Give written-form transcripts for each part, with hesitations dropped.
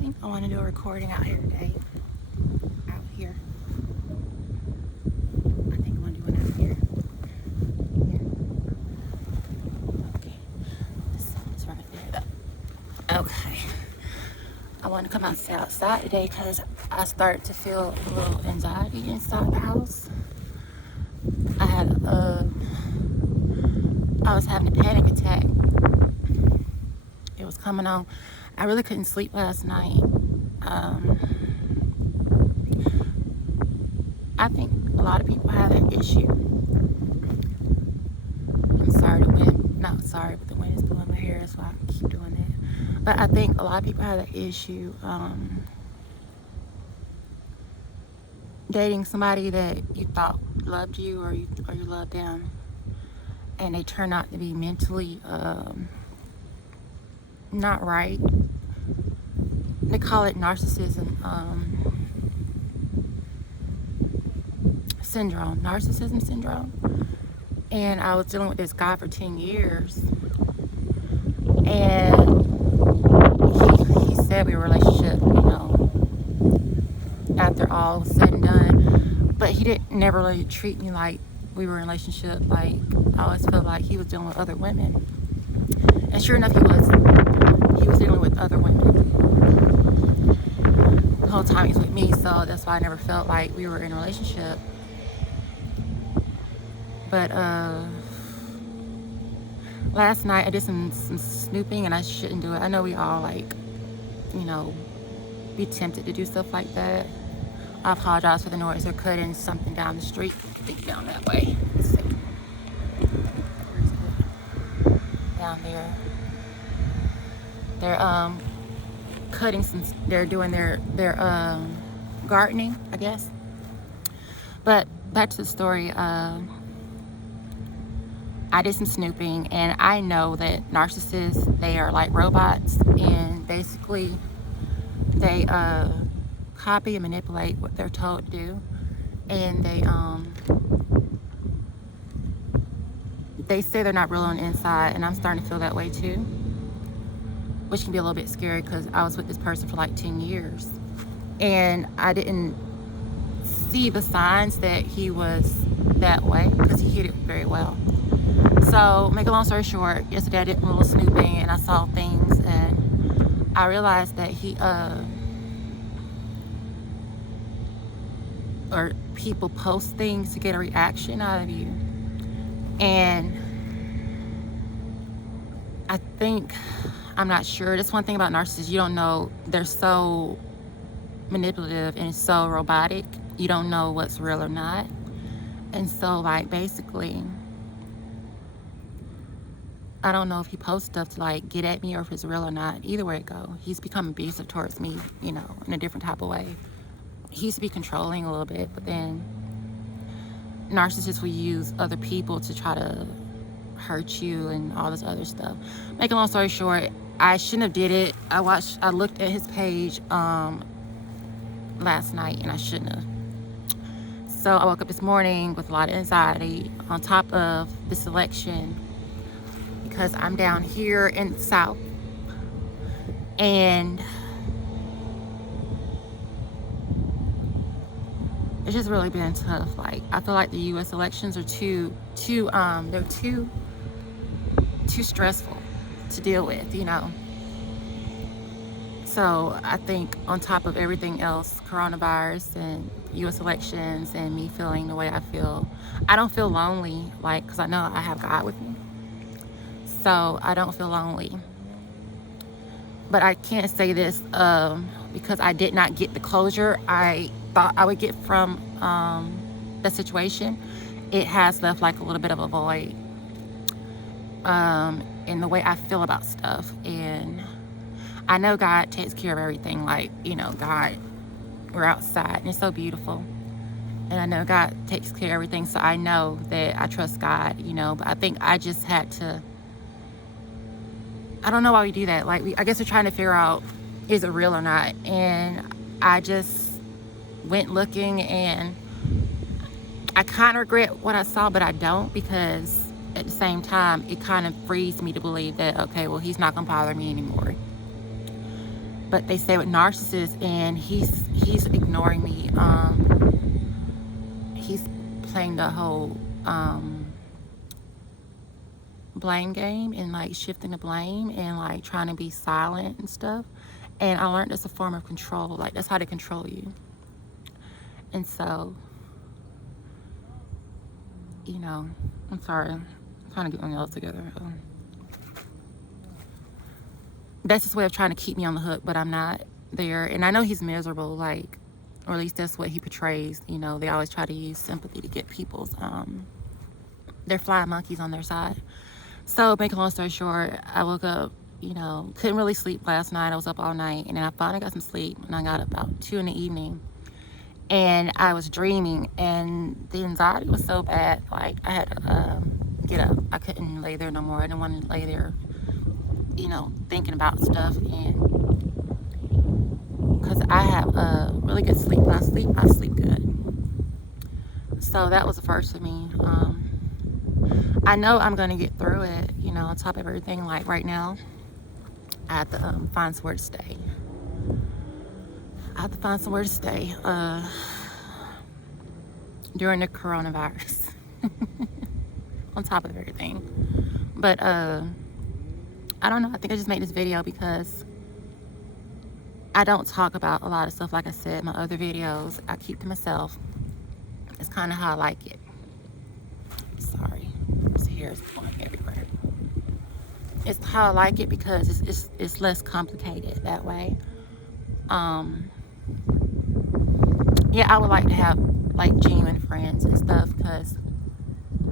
think I want to do a recording out here today. Out here. I think I want to do one out here. Okay. The sun's right there. Okay. I want to come out and sit outside today because I started to feel a little anxiety inside the house. I was having a panic attack. It was coming on. I really couldn't sleep last night. I think a lot of people have that issue. I'm sorry, the wind, not sorry, but the wind is blowing my hair, that's why I keep doing that. But I think a lot of people have that issue. Dating somebody that you thought loved you or you loved them, and they turn out to be mentally not right. They call it narcissism syndrome. And I was dealing with this guy for 10 years, and he said we were in a relationship, after all was said and done, but he didn't never really treat me like we were in a relationship. Like, I always felt like he was dealing with other women, and sure enough, he was dealing with other women the whole time he was with me. So that's why I never felt like we were in a relationship. But last night I did some snooping, and I shouldn't do it. I know we all be tempted to do stuff like that. I apologize for the noise. They're cutting something down the street. I think down that way. Let's see. Where's it? Down there. They're cutting some. They're doing their gardening, I guess. But back to the story. I did some snooping, and I know that narcissists, they are like robots, and basically they copy and manipulate what they're told to do, and they say they're not real on the inside, and I'm starting to feel that way too, which can be a little bit scary because I was with this person for like 10 years, and I didn't see the signs that he was that way because he hid it very well. So, make a long story short, yesterday I did a little snooping, and I saw things, and I realized that or people post things to get a reaction out of you. And I think, I'm not sure, that's one thing about narcissists, you don't know, they're so manipulative and so robotic, you don't know what's real or not. And so, like, basically, I don't know if he posts stuff to like get at me or if it's real or not. Either way it go, he's become abusive towards me, in a different type of way. He used to be controlling a little bit, but then narcissists will use other people to try to hurt you and all this other stuff. Make a long story short, I shouldn't have did it. I looked at his page last night, and I shouldn't have. So I woke up this morning with a lot of anxiety on top of this election, because I'm down here in the South, and it's just really been tough. Like, I feel like the U.S. elections are too stressful to deal with, So I think on top of everything else, coronavirus and U.S. elections and me feeling the way I feel, I don't feel lonely, like, because I know I have God with me. So I don't feel lonely. But I can't say this because I did not get the closure I thought I would get from the situation. It has left like a little bit of a void in the way I feel about stuff. And I know God takes care of everything. Like, God, we're outside and it's so beautiful. And I know God takes care of everything. So I know that I trust God, but I think I just had to, I don't know why we do that. Like, I guess we're trying to figure out, is it real or not? And I just went looking, and I kind of regret what I saw, but I don't, because at the same time, it kind of frees me to believe that, okay, well, he's not going to bother me anymore. But they say with narcissists, and he's ignoring me. He's playing the whole blame game, and like shifting the blame, and like trying to be silent and stuff. And I learned it's a form of control. Like, that's how they control you. And so, you know, I'm sorry, I'm trying to get my nails together. That's his way of trying to keep me on the hook, but I'm not there. And I know he's miserable, like, or at least that's what he portrays. You know, they always try to use sympathy to get people's they're flying monkeys on their side. So, make a long story short, I woke up, you know, couldn't really sleep last night. I was up all night, and then I finally got some sleep, and I got up about 2 in the evening, and I was dreaming, and the anxiety was so bad, like, I had to get up. I couldn't lay there no more. I didn't want to lay there, you know, thinking about stuff, and because I have a really good sleep. When I sleep good. So that was the first for me. I know I'm going to get through it, you know, on top of everything. Like right now, I have to find somewhere to stay. During the coronavirus. On top of everything. But, I don't know. I think I just made this video because I don't talk about a lot of stuff. Like I said, my other videos, I keep to myself. It's kind of how I like it. Sorry. This hair is going everywhere. It's how I like it because it's less complicated that way. Yeah, I would like to have like genuine friends and stuff, because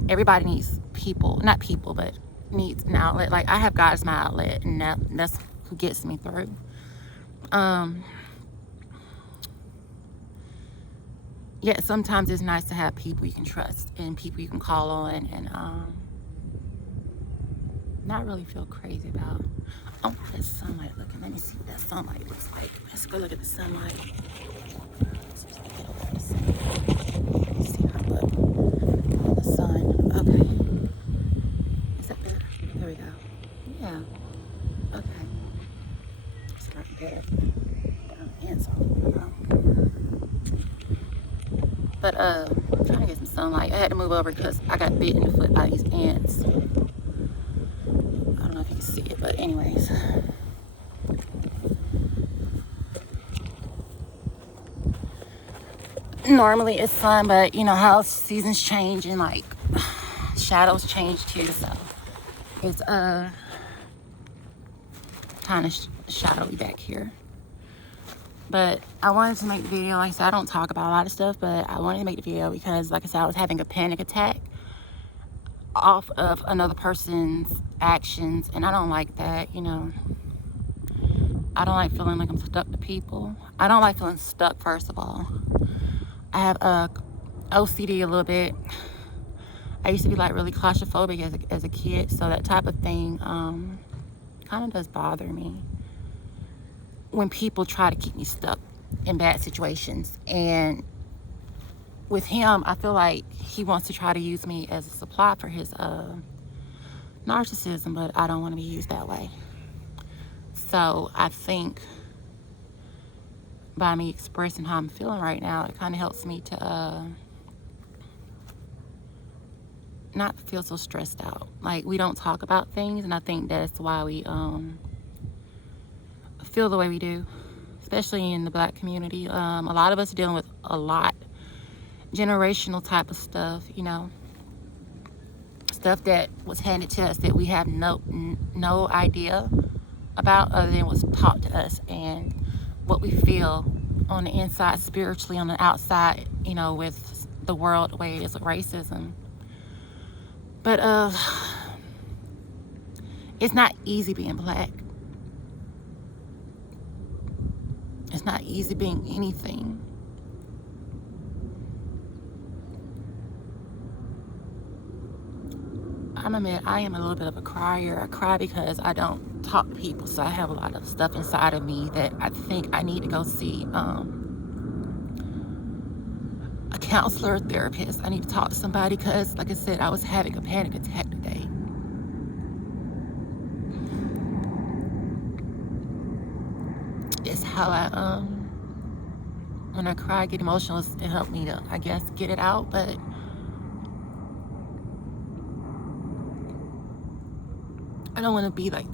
everybody needs people, not people, but needs an outlet. Like, I have God as my outlet, and that's who gets me through. Yeah, sometimes it's nice to have people you can trust and people you can call on, and not really feel crazy about. Oh, there's sunlight looking. Let me see what that sunlight looks like. Let's go look at the sunlight. Let's just get over the sun. Let's see how I look. The sun. Okay. Is that better? There we go. Yeah. Okay. It's not bad. Ants all over. But I'm trying to get some sunlight. I had to move over because I got bit in the foot by these ants. I don't know if you can see it, but anyways. Normally it's sun, but you know how seasons change and like shadows change too, so it's kind of shadowy back here. But I wanted to make the video. Like I said, I don't talk about a lot of stuff, but I wanted to make the video because, like I said, I was having a panic attack off of another person's actions, and I don't like that, you know. I don't like feeling like I'm stuck to people. I don't like feeling stuck, first of all. I have OCD a little bit. I used to be like really claustrophobic as a kid, so that type of thing kind of does bother me when people try to keep me stuck in bad situations. And with him, I feel like he wants to try to use me as a supply for his narcissism, but I don't want to be used that way. So I think by me expressing how I'm feeling right now, it kind of helps me to not feel so stressed out. Like, we don't talk about things, and I think that's why we feel the way we do, especially in the Black community. A lot of us are dealing with a lot generational type of stuff, you know, stuff that was handed to us that we have no idea about, other than what's taught to us, and what we feel on the inside spiritually, on the outside, you know, with the world the way it is with racism. But it's not easy being Black. It's not easy being anything. I'm admit I am a little bit of a crier. I cry because I don't talk to people, so I have a lot of stuff inside of me that I think I need to go see a counselor, a therapist. I need to talk to somebody because, like I said, I was having a panic attack today. it's how I when I cry, I get emotional. It helped me to, I guess, get it out. But I don't want to be like,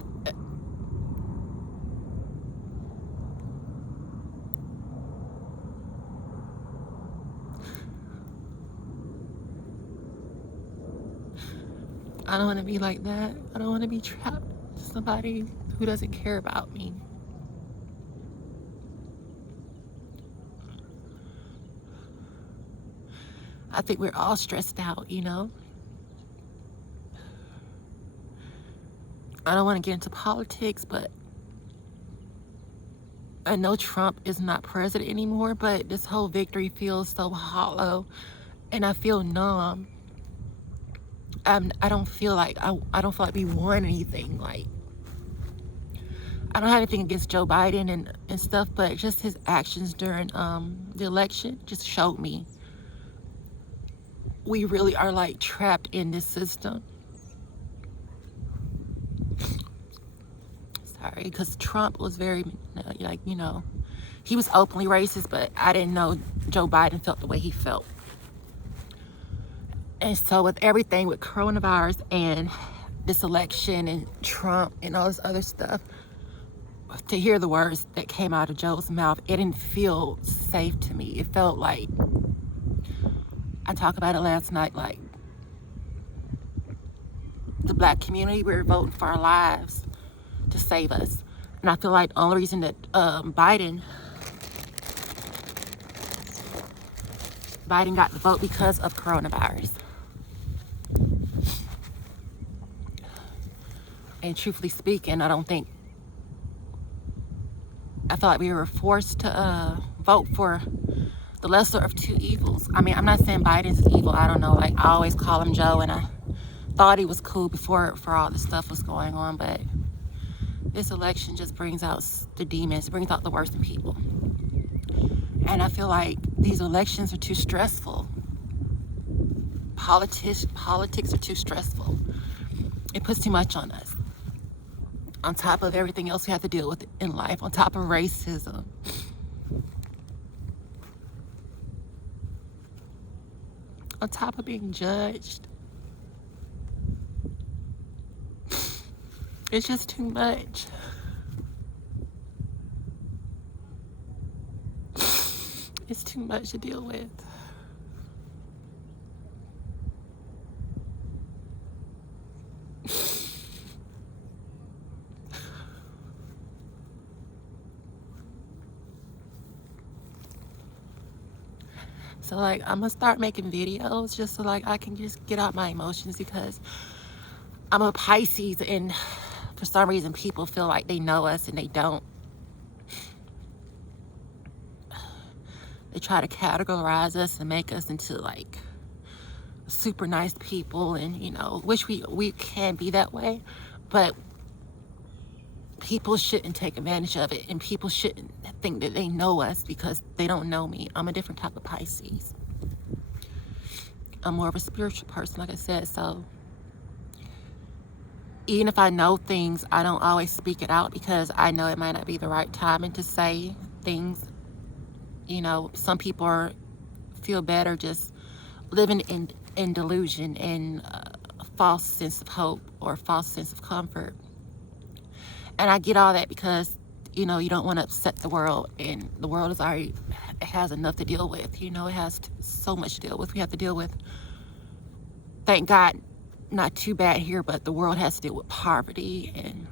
I don't want to be like that. I don't want to be trapped to somebody who doesn't care about me. I think we're all stressed out, you know? I don't want to get into politics, but I know Trump is not president anymore, but this whole victory feels so hollow and I feel numb. I don't feel like I don't feel like we won anything. Like, I don't have anything against Joe Biden and stuff, but just his actions during the election just showed me we really are like trapped in this system. Sorry, because Trump was very like, you know, he was openly racist, but I didn't know Joe Biden felt the way he felt. And so with everything with coronavirus and this election and Trump and all this other stuff, to hear the words that came out of Joe's mouth, it didn't feel safe to me. It felt like, I talked about it last night, like the black community, we were voting for our lives to save us. And I feel like the only reason that Biden got the vote because of coronavirus. And truthfully speaking, I feel like we were forced to vote for the lesser of two evils. I mean, I'm not saying Biden's evil. I don't know. Like, I always call him Joe, and I thought he was cool before all this stuff was going on. But this election just brings out the demons, brings out the worst in people. And I feel like these elections are too stressful. Politics are too stressful. It puts too much on us. On top of everything else we have to deal with in life, on top of racism. On top of being judged. It's just too much. It's too much to deal with. So like, I'm gonna start making videos just so like I can just get out my emotions, because I'm a Pisces, and for some reason people feel like they know us and they don't. They try to categorize us and make us into like super nice people, and you know, which we can be that way, but people shouldn't take advantage of it, and people shouldn't think that they know us because they don't know me. I'm a different type of Pisces. I'm more of a spiritual person, like I said. So even if I know things, I don't always speak it out because I know it might not be the right timing to say things. You know, some people feel better just living in delusion and a false sense of hope or a false sense of comfort. And I get all that because, you know, you don't want to upset the world, and the world is already, it has enough to deal with. You know, it has so much to deal with. We have to deal with, thank God, not too bad here, but the world has to deal with poverty and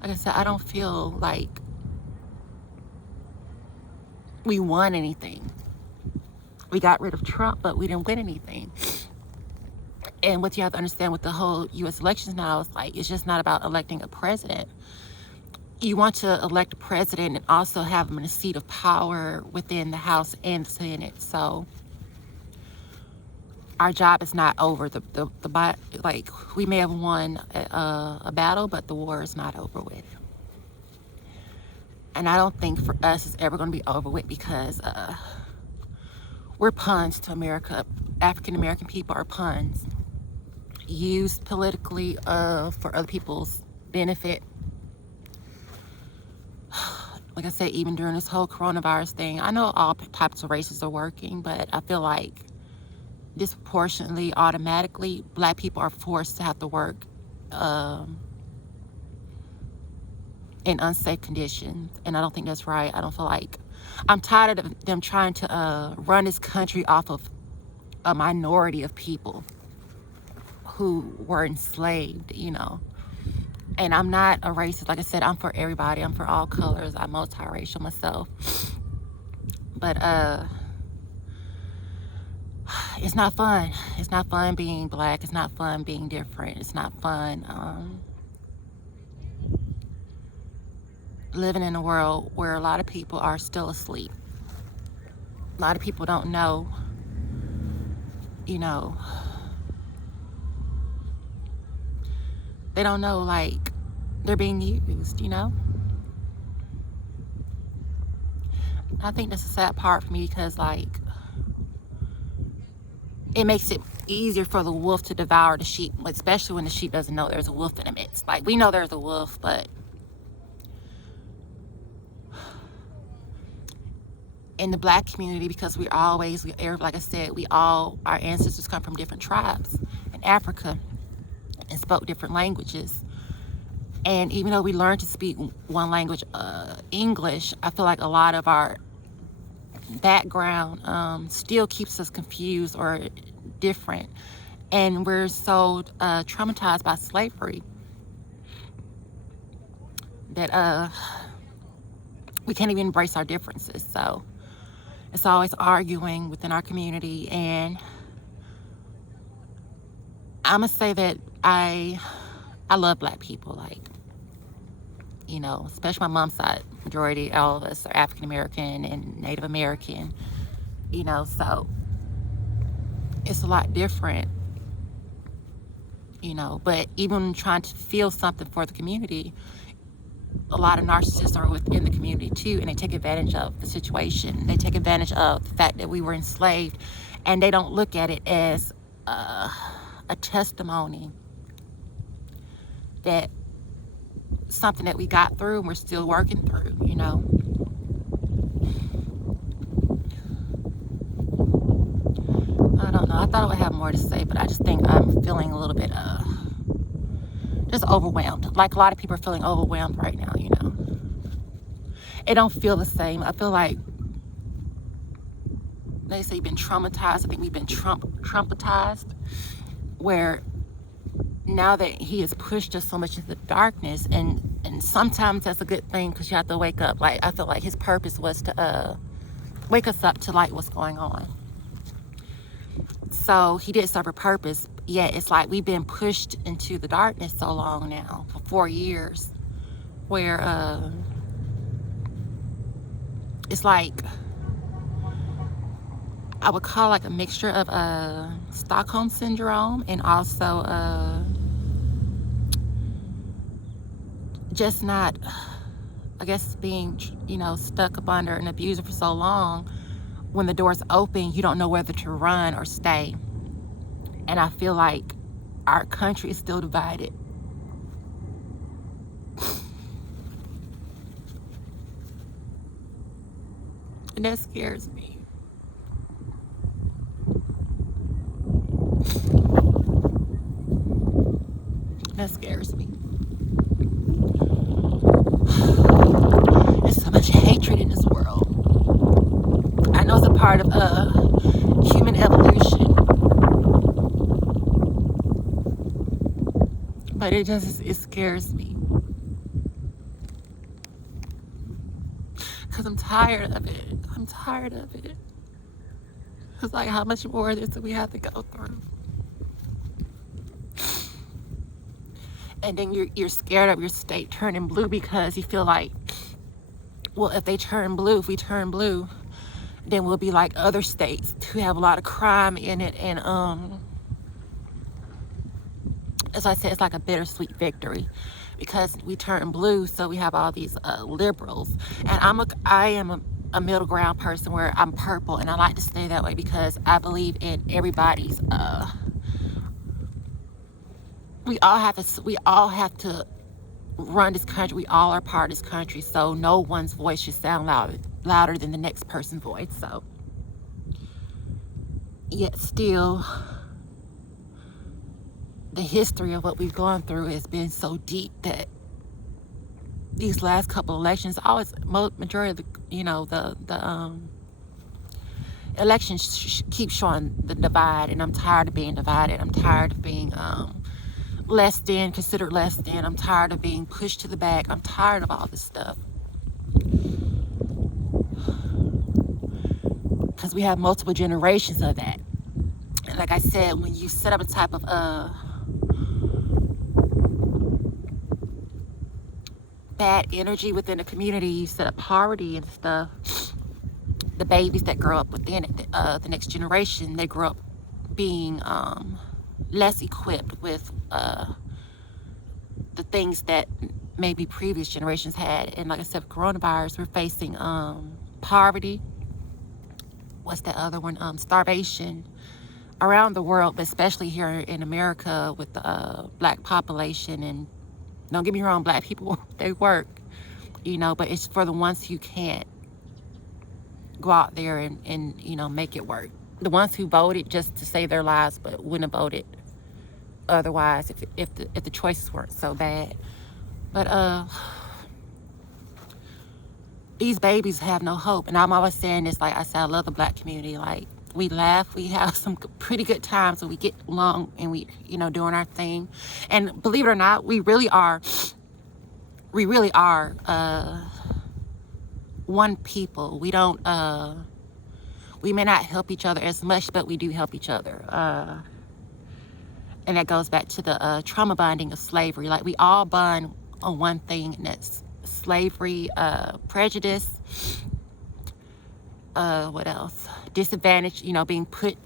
like I said, I don't feel like we won anything. We got rid of Trump, but we didn't win anything. And what you have to understand with the whole U.S. elections now is like, it's just not about electing a president. You want to elect a president and also have him in a seat of power within the House and the Senate. So our job is not over. Like, we may have won a battle, but the war is not over with. And I don't think for us it's ever going to be over with, because we're pawns to America. African American people are pawns. used politically for other people's benefit. Like I said, even during this whole coronavirus thing, I know all types of races are working, but I feel like disproportionately, automatically, Black people are forced to have to work in unsafe conditions, and I don't think that's right. I don't feel like, I'm tired of them trying to run this country off of a minority of people who were enslaved, you know. And I'm not a racist. Like I said, I'm for everybody. I'm for all colors. I'm multiracial myself. But it's not fun. It's not fun being Black. It's not fun being different. It's not fun living in a world where a lot of people are still asleep. A lot of people don't know, you know, they don't know, like, they're being used, you know. I think that's a sad part for me, because, like, it makes it easier for the wolf to devour the sheep, especially when the sheep doesn't know there's a wolf in the midst. Like, we know there's a wolf, but in the Black community, because like I said, our ancestors come from different tribes in Africa and spoke different languages. And even though we learned to speak one language, English, I feel like a lot of our background still keeps us confused or different. And we're so traumatized by slavery that we can't even embrace our differences. So it's always arguing within our community. And I'm gonna say that I love Black people, like, you know, especially my mom's side. Majority, all of us are African American and Native American, you know, so it's a lot different, you know. But even trying to feel something for the community, a lot of narcissists are within the community too, and they take advantage of the situation. They take advantage of the fact that we were enslaved, and they don't look at it as a testimony that something that we got through and we're still working through, you know. I don't know. I thought I would have more to say, but I just think I'm feeling a little bit just overwhelmed. Like a lot of people are feeling overwhelmed right now, you know. It don't feel the same. I feel like they say you've been traumatized. I think we've been traumatized, where now that he has pushed us so much into the darkness, and sometimes that's a good thing, because you have to wake up. Like, I feel like his purpose was to wake us up to like what's going on. So he did serve a purpose, yet it's like we've been pushed into the darkness so long now, for 4 years, where it's like, I would call like a mixture of Stockholm syndrome, and also just not, I guess, being, you know, stuck up under an abuser for so long. When the door's open, you don't know whether to run or stay. And I feel like our country is still divided. And that scares me. That scares me. There's so much hatred in this world. I know it's a part of human evolution, but it scares me, because I'm tired of it. I'm tired of it. It's like, how much more of this do we have to go through? And then you're scared of your state turning blue, because you feel like, well, if we turn blue, then we'll be like other states who have a lot of crime in it. And as I said, it's like a bittersweet victory, because we turn blue, so we have all these liberals. And I am a middle ground person, where I'm purple, and I like to stay that way, because I believe in everybody's we all have to run this country. We all are part of this country, so no one's voice should sound louder than the next person's voice. So yet still, the history of what we've gone through has been so deep that these last couple elections, always majority of the elections keep showing the divide, and I'm tired of being divided. I'm tired of being less than, considered less than. I'm tired of being pushed to the back. I'm tired of all this stuff, because we have multiple generations of that. And like I said, when you set up a type of bad energy within the community, you set up poverty and stuff, the babies that grow up within it, the next generation, they grow up being less equipped with the things that maybe previous generations had. And like I said, coronavirus, we're facing poverty. What's that other one? Starvation around the world, but especially here in America with the black population. And don't get me wrong, black people, they work, but it's for the ones who can't go out there and make it work. The ones who voted just to save their lives, but wouldn't have voted otherwise if the choices weren't so bad. But these babies have no hope. And I'm always saying this, like I said, I love the black community. Like, we laugh, we have some pretty good times when we get along and we, doing our thing. And believe it or not, we really are one people. We don't, we may not help each other as much, but we do help each other. And that goes back to the trauma bonding of slavery. Like, we all bond on one thing, and that's slavery, prejudice, what else? Disadvantage, being put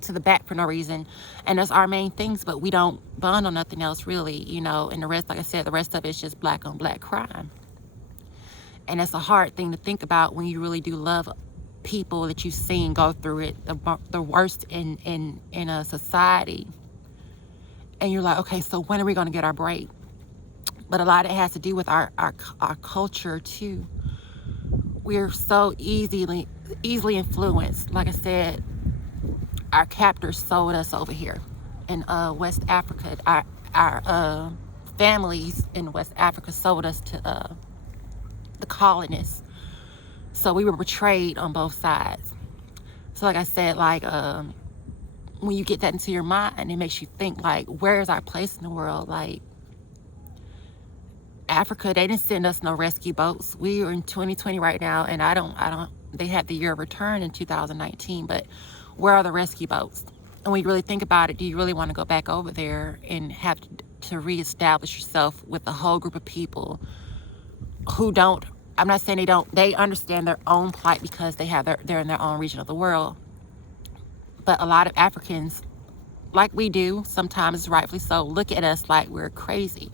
to the back for no reason. And that's our main things, but we don't bond on nothing else really, and the rest, like I said, the rest of it's just black on black crime. And that's a hard thing to think about when you really do love people that you've seen go through it, the worst in a society. And you're like, okay, so when are we going to get our break? But a lot of it has to do with our culture too. We're so easily influenced. Like I said, our captors sold us over here in West Africa. Our families in West Africa sold us to the colonists. So we were betrayed on both sides. So like I said, like when you get that into your mind, it makes you think, like, where is our place in the world? Like, Africa, they didn't send us no rescue boats. We are in 2020 right now, and I don't, they had the year of return in 2019, but where are the rescue boats? And when you really think about it, do you really want to go back over there and have to reestablish yourself with a whole group of people who don't, I'm not saying they understand their own plight because they're in their own region of the world. But a lot of Africans, like we do, sometimes rightfully so, look at us like we're crazy.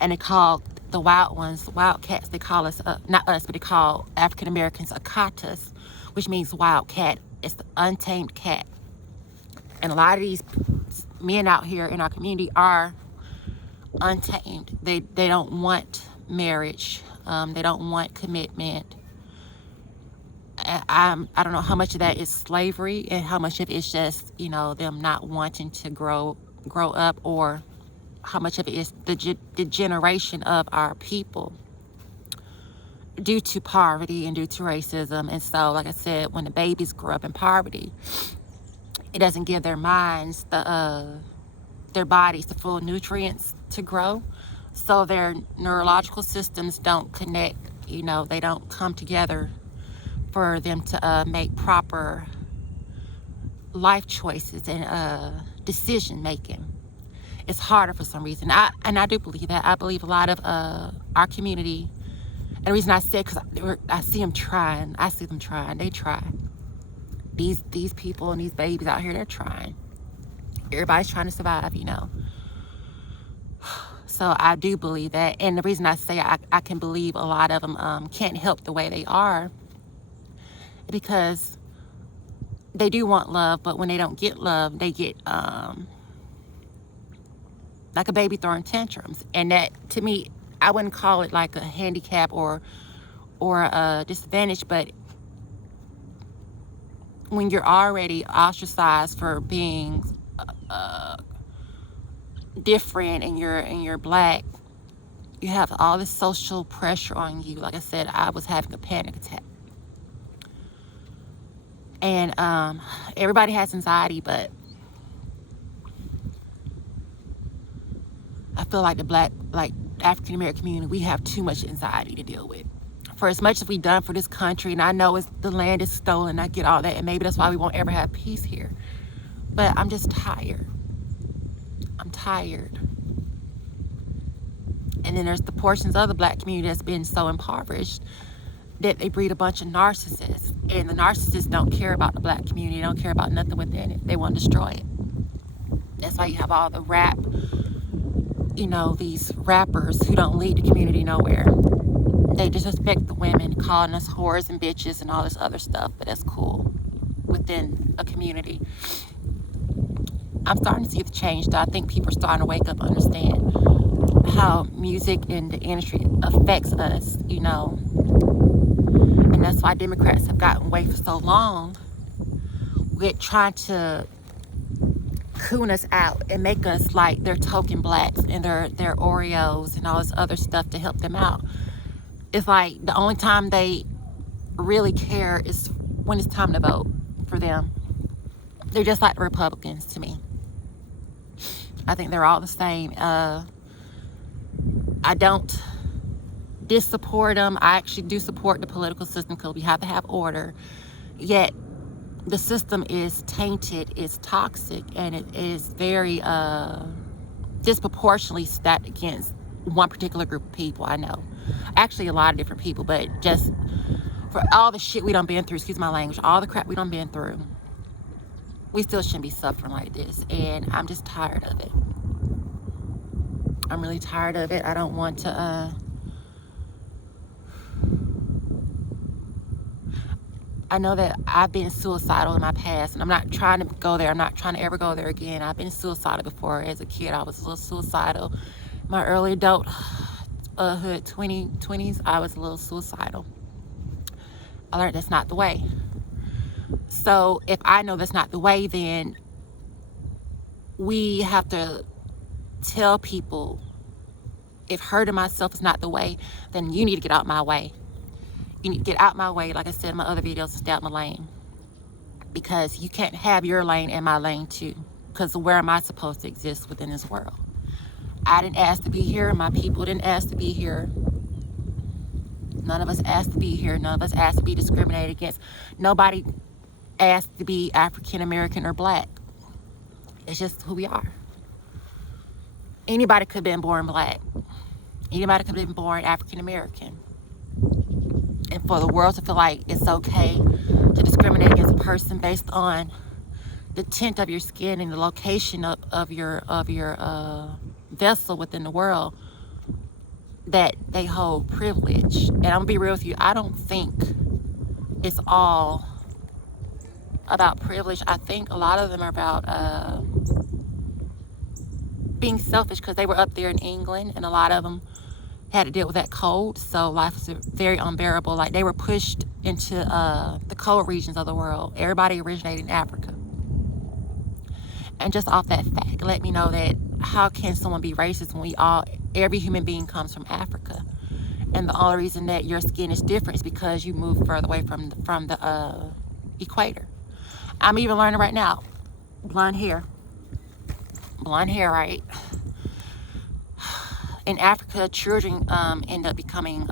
And they call the wild ones, wildcats, they call us, not us, but they call African Americans akatas, which means wild cat. It's the untamed cat. And a lot of these men out here in our community are untamed. They don't want marriage. They don't want commitment. I don't know how much of that is slavery and how much of it is just, them not wanting to grow up, or how much of it is the generation of our people due to poverty and due to racism. And so, like I said, when the babies grow up in poverty, it doesn't give their minds, their bodies, the full nutrients to grow. So their neurological systems don't connect, they don't come together for them to make proper life choices and decision making. It's harder for some reason. I do believe that. I believe a lot of our community, and the reason I said, because I see them trying. I see them trying. They try. These people and these babies out here, they're trying. Everybody's trying to survive, So I do believe that. And the reason I say I can believe a lot of them can't help the way they are, because they do want love, but when they don't get love, they get like a baby throwing tantrums. And that, to me, I wouldn't call it like a handicap or a disadvantage, but when you're already ostracized for being different and you're black, you have all this social pressure on you. Like I said, I was having a panic attack. And everybody has anxiety, but I feel like like African American community, we have too much anxiety to deal with. For as much as we've done for this country, and I know the land is stolen, I get all that, and maybe that's why we won't ever have peace here. But I'm just tired. I'm tired. And then there's the portions of the black community that's been so impoverished that they breed a bunch of narcissists. And the narcissists don't care about the black community. They don't care about nothing within it. They want to destroy it. That's why you have all the rap, these rappers who don't lead the community nowhere. They disrespect the women, calling us whores and bitches and all this other stuff, but that's cool within a community. I'm starting to see the change, though. I think people are starting to wake up and understand how music and the industry affects us, And that's why Democrats have gotten away for so long with trying to coon us out and make us like their token blacks and their Oreos and all this other stuff to help them out. It's like the only time they really care is when it's time to vote for them. They're just like the Republicans to me. I think they're all the same. I don't dissupport them. I actually do support the political system because we have to have order. Yet the system is tainted, it's toxic, and it is very disproportionately stacked against one particular group of people. I know. Actually, a lot of different people, but just for all the shit we done been through, excuse my language, all the crap we done been through, we still shouldn't be suffering like this. And I'm just tired of it. I'm really tired of it. I don't want to, I know that I've been suicidal in my past, and I'm not trying to go there. I'm not trying to ever go there again. I've been suicidal before. As a kid, I was a little suicidal. My early adulthood, 20s, I was a little suicidal. I learned that's not the way. So if I know that's not the way, then we have to tell people, if hurting myself is not the way, then you need to get out my way. You need to get out my way, like I said in my other videos, stay out my lane. Because you can't have your lane and my lane too. Because where am I supposed to exist within this world? I didn't ask to be here. My people didn't ask to be here. None of us asked to be here. None of us asked to be discriminated against. Nobody asked to be African American or black. It's just who we are. Anybody could have been born black. Anybody could have been born African American. And for the world to feel like it's okay to discriminate against a person based on the tint of your skin and the location of your vessel within the world, that they hold privilege. And I'm gonna be real with you, I don't think it's all about privilege. I think a lot of them are about being selfish, because they were up there in England, and a lot of them had to deal with that cold, so life was very unbearable. Like, they were pushed into the cold regions of the world. Everybody originated in Africa. And just off that fact, let me know that how can someone be racist when every human being comes from Africa, and the only reason that your skin is different is because you move further away from the equator. I'm even learning right now, blonde hair, right? In Africa, children end up becoming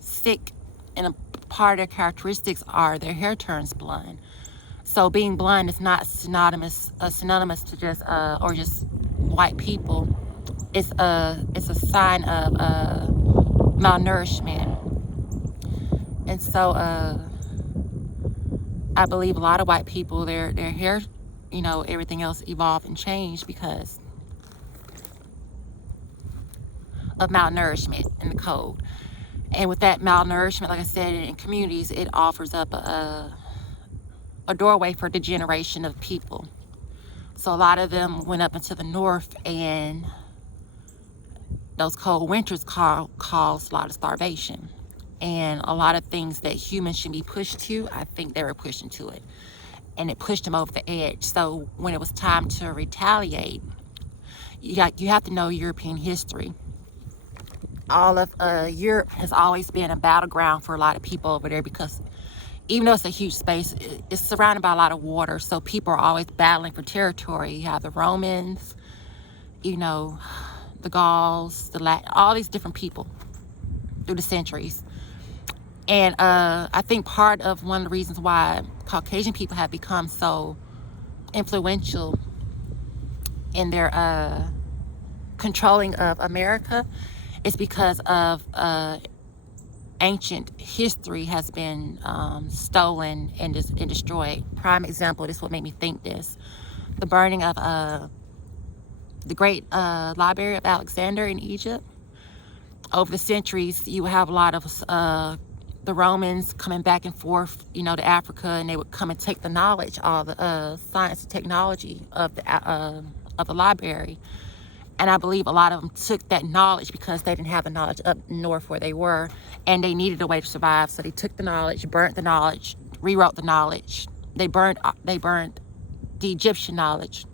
sick, and a part of their characteristics are their hair turns blonde. So being blind is not synonymous to just or just white people. It's a sign of malnourishment. And so I believe a lot of white people, their hair, everything else evolved and changed because of malnourishment in the cold. And with that malnourishment, like I said, in communities, it offers up a doorway for degeneration of people. So a lot of them went up into the north and those cold winters caused a lot of starvation. And a lot of things that humans should be pushed to, I think they were pushed into it. And it pushed them over the edge. So when it was time to retaliate, you have to know European history. All of Europe has always been a battleground for a lot of people over there, because even though it's a huge space, it's surrounded by a lot of water. So people are always battling for territory. You have the Romans, you know, the Gauls, the Latin, all these different people through the centuries. And I think part of one of the reasons why Caucasian people have become so influential in their controlling of America is because of ancient history has been stolen and destroyed. Prime example, this is what made me think this. The burning of the great Library of Alexander in Egypt. Over the centuries, you have a lot of the Romans coming back and forth, you know, to Africa, and they would come and take the knowledge, all the science and technology of the library. And I believe a lot of them took that knowledge because they didn't have the knowledge up north where they were, and they needed a way to survive. So they took the knowledge, burnt the knowledge, rewrote the knowledge. They burnt the Egyptian knowledge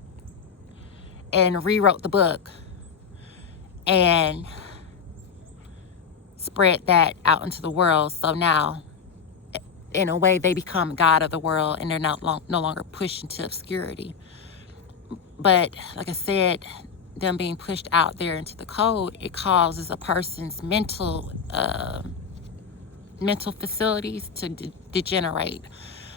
and rewrote the book and spread that out into the world. So now, in a way, they become God of the world, and they're no longer pushed into obscurity. But like I said, them being pushed out there into the cold, it causes a person's mental facilities to degenerate.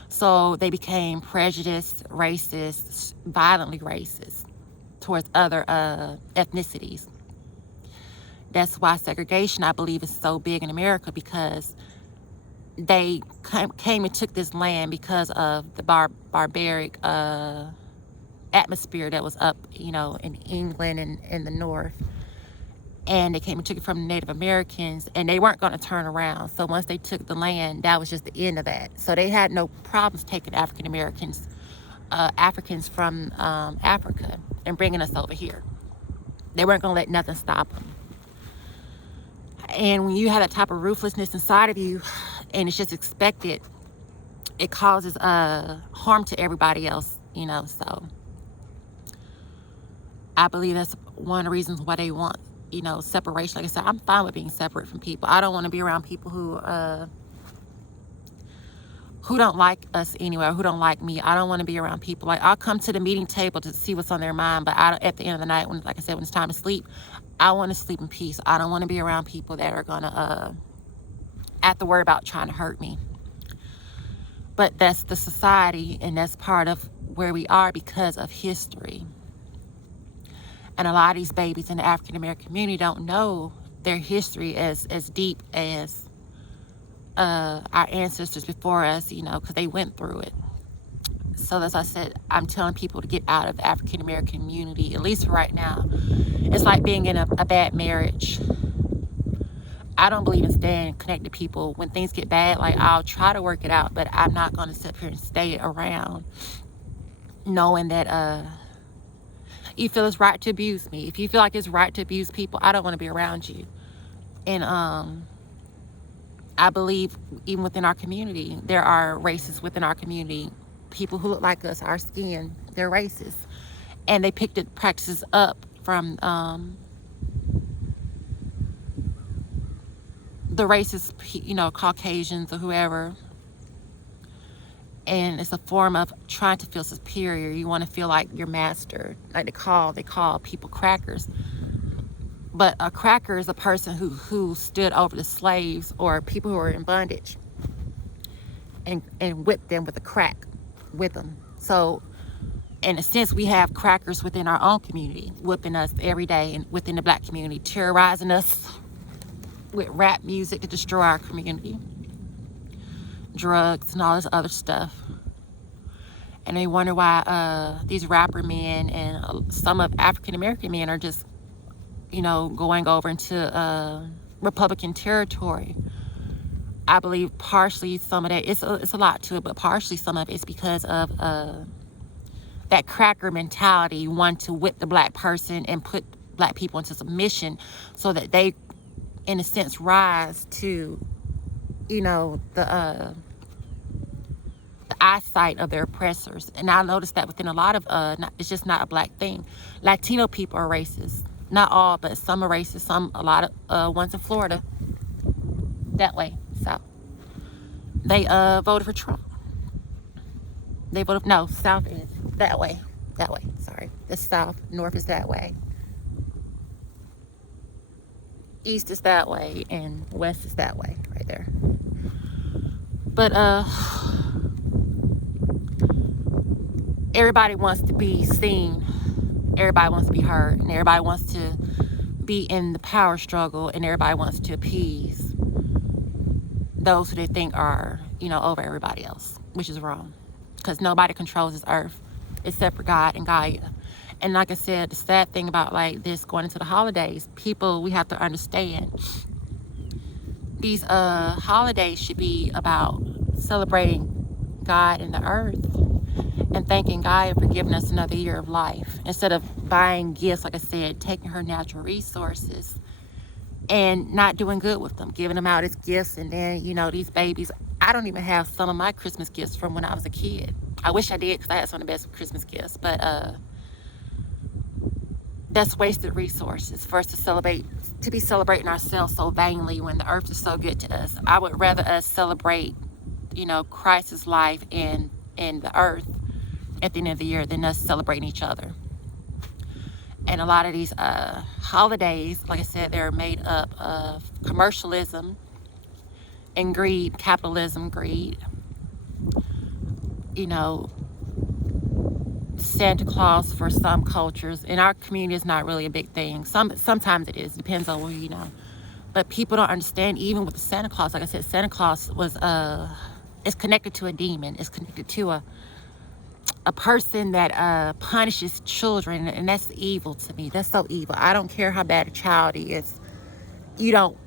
So they became prejudiced, racist, violently racist towards other ethnicities. That's why segregation, I believe, is so big in America, because they came and took this land because of the barbaric atmosphere that was up, you know, in England and in the north. And they came and took it from the Native Americans, and they weren't going to turn around. So once they took the land, that was just the end of that. So they had no problems taking African Americans, Africans from Africa and bringing us over here. They weren't going to let nothing stop them. And when you have that type of ruthlessness inside of you, and it's just expected, it causes harm to everybody else, you know. So I believe that's one of the reasons why they want, you know, separation. Like I said, I'm fine with being separate from people. I don't want to be around people who don't like us anyway, who don't like me. I don't want to be around people. Like, I'll come to the meeting table to see what's on their mind, but at the end of the night, when, like I said, when it's time to sleep, I want to sleep in peace. I don't want to be around people that are going to have to worry about trying to hurt me. But that's the society, and that's part of where we are because of history. And a lot of these babies in the African American community don't know their history as deep as our ancestors before us, you know, because they went through it. So as I said, I'm telling people to get out of the African American community, at least for right now. It's like being in a bad marriage. I don't believe in staying connected to people. When things get bad, like, I'll try to work it out, but I'm not going to sit here and stay around knowing that you feel it's right to abuse me. If you feel like it's right to abuse people, I don't want to be around you. And I believe even within our community, there are races within our community. People who look like us, our skin, they're racist. And they picked the practices up from the racist, you know, Caucasians or whoever. And it's a form of trying to feel superior. You want to feel like you're master. Like they call people crackers. But a cracker is a person who stood over the slaves or people who were in bondage and whipped them with a crack with them. So in a sense, we have crackers within our own community, whipping us every day, and within the black community, terrorizing us with rap music to destroy our community, drugs and all this other stuff. And they wonder why these rapper men and some of African American men are just, you know, going over into Republican territory. I believe partially some of that, it's a lot to it, but partially some of it's because of that cracker mentality, wanting to whip the black person and put black people into submission so that they, in a sense, rise to, you know, the eyesight of their oppressors. And I noticed that within a lot of, it's just not a black thing. Latino people are racist. Not all, but some are racist. A lot of ones in Florida, that way. So they voted for Trump. They voted, no, South is that way. That way, sorry. The South, North is that way. East is that way, and West is that way, right there. But everybody wants to be seen, everybody wants to be heard, and everybody wants to be in the power struggle, and everybody wants to appease those who they think are, you know, over everybody else, which is wrong, because nobody controls this earth except for God and Gaia. And like I said, the sad thing about like this going into the holidays, people, we have to understand these holidays should be about celebrating God and the earth and thanking God for giving us another year of life, instead of buying gifts, like I said, taking her natural resources and not doing good with them, giving them out as gifts. And then, you know, these babies, I don't even have some of my Christmas gifts from when I was a kid. I wish I did, because I had some of the best Christmas gifts, but that's wasted resources for us to celebrate, to be celebrating ourselves so vainly when the earth is so good to us. I would rather us celebrate, you know, Christ's life in the earth at the end of the year than us celebrating each other. And a lot of these holidays, like I said, they're made up of commercialism and greed, capitalism, greed. You know, Santa Claus for some cultures. In our community, is not really a big thing. Sometimes it is. Depends on where, you know. But people don't understand, even with the Santa Claus, like I said, Santa Claus was, it's connected to a demon. It's connected to a person that punishes children, and that's evil to me. That's so evil. I don't care how bad a child is. You don't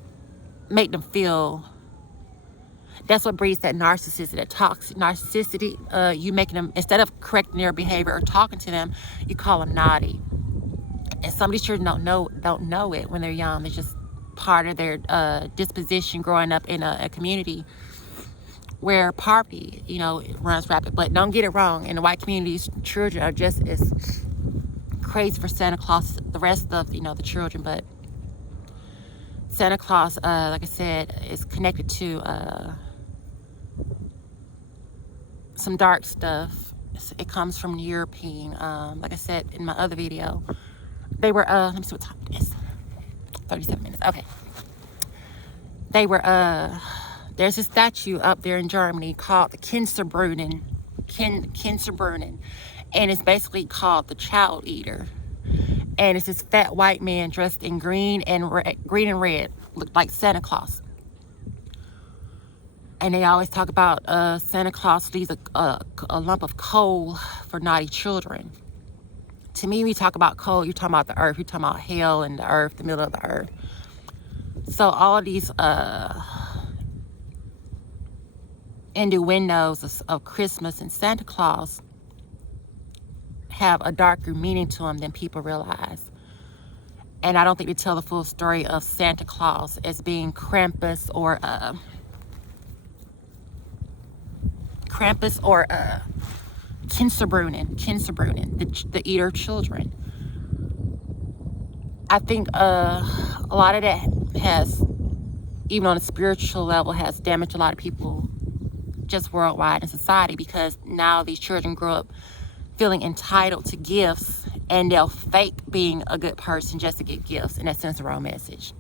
make them feel. That's what breeds that narcissism, that toxic narcissistic. You making them, instead of correcting their behavior or talking to them, you call them naughty. And some of these children don't know it when they're young. It's just part of their disposition growing up in a community where poverty, you know, runs rapid. But don't get it wrong, in the white communities, children are just as crazy for Santa Claus, the rest of, you know, the children. But Santa Claus, like I said, is connected to some dark stuff. It comes from European, like I said in my other video. They were, let me see what time it is. 37 minutes, okay. They were, there's a statue up there in Germany called the Kinderbrunnen, and it's basically called the Child Eater. And it's this fat white man dressed in green and red, looked like Santa Claus. And they always talk about Santa Claus leaves a lump of coal for naughty children. To me, when you talk about coal, you're talking about the earth. You're talking about hell and the earth, the middle of the earth. So all of these innuendos of Christmas and Santa Claus have a darker meaning to them than people realize. And I don't think they tell the full story of Santa Claus as being Krampus or Kinderbrunnen, the eater of children. I think a lot of that has, even on a spiritual level, has damaged a lot of people just worldwide in society, because now these children grow up feeling entitled to gifts, and they'll fake being a good person just to get gifts, and that sends the wrong message.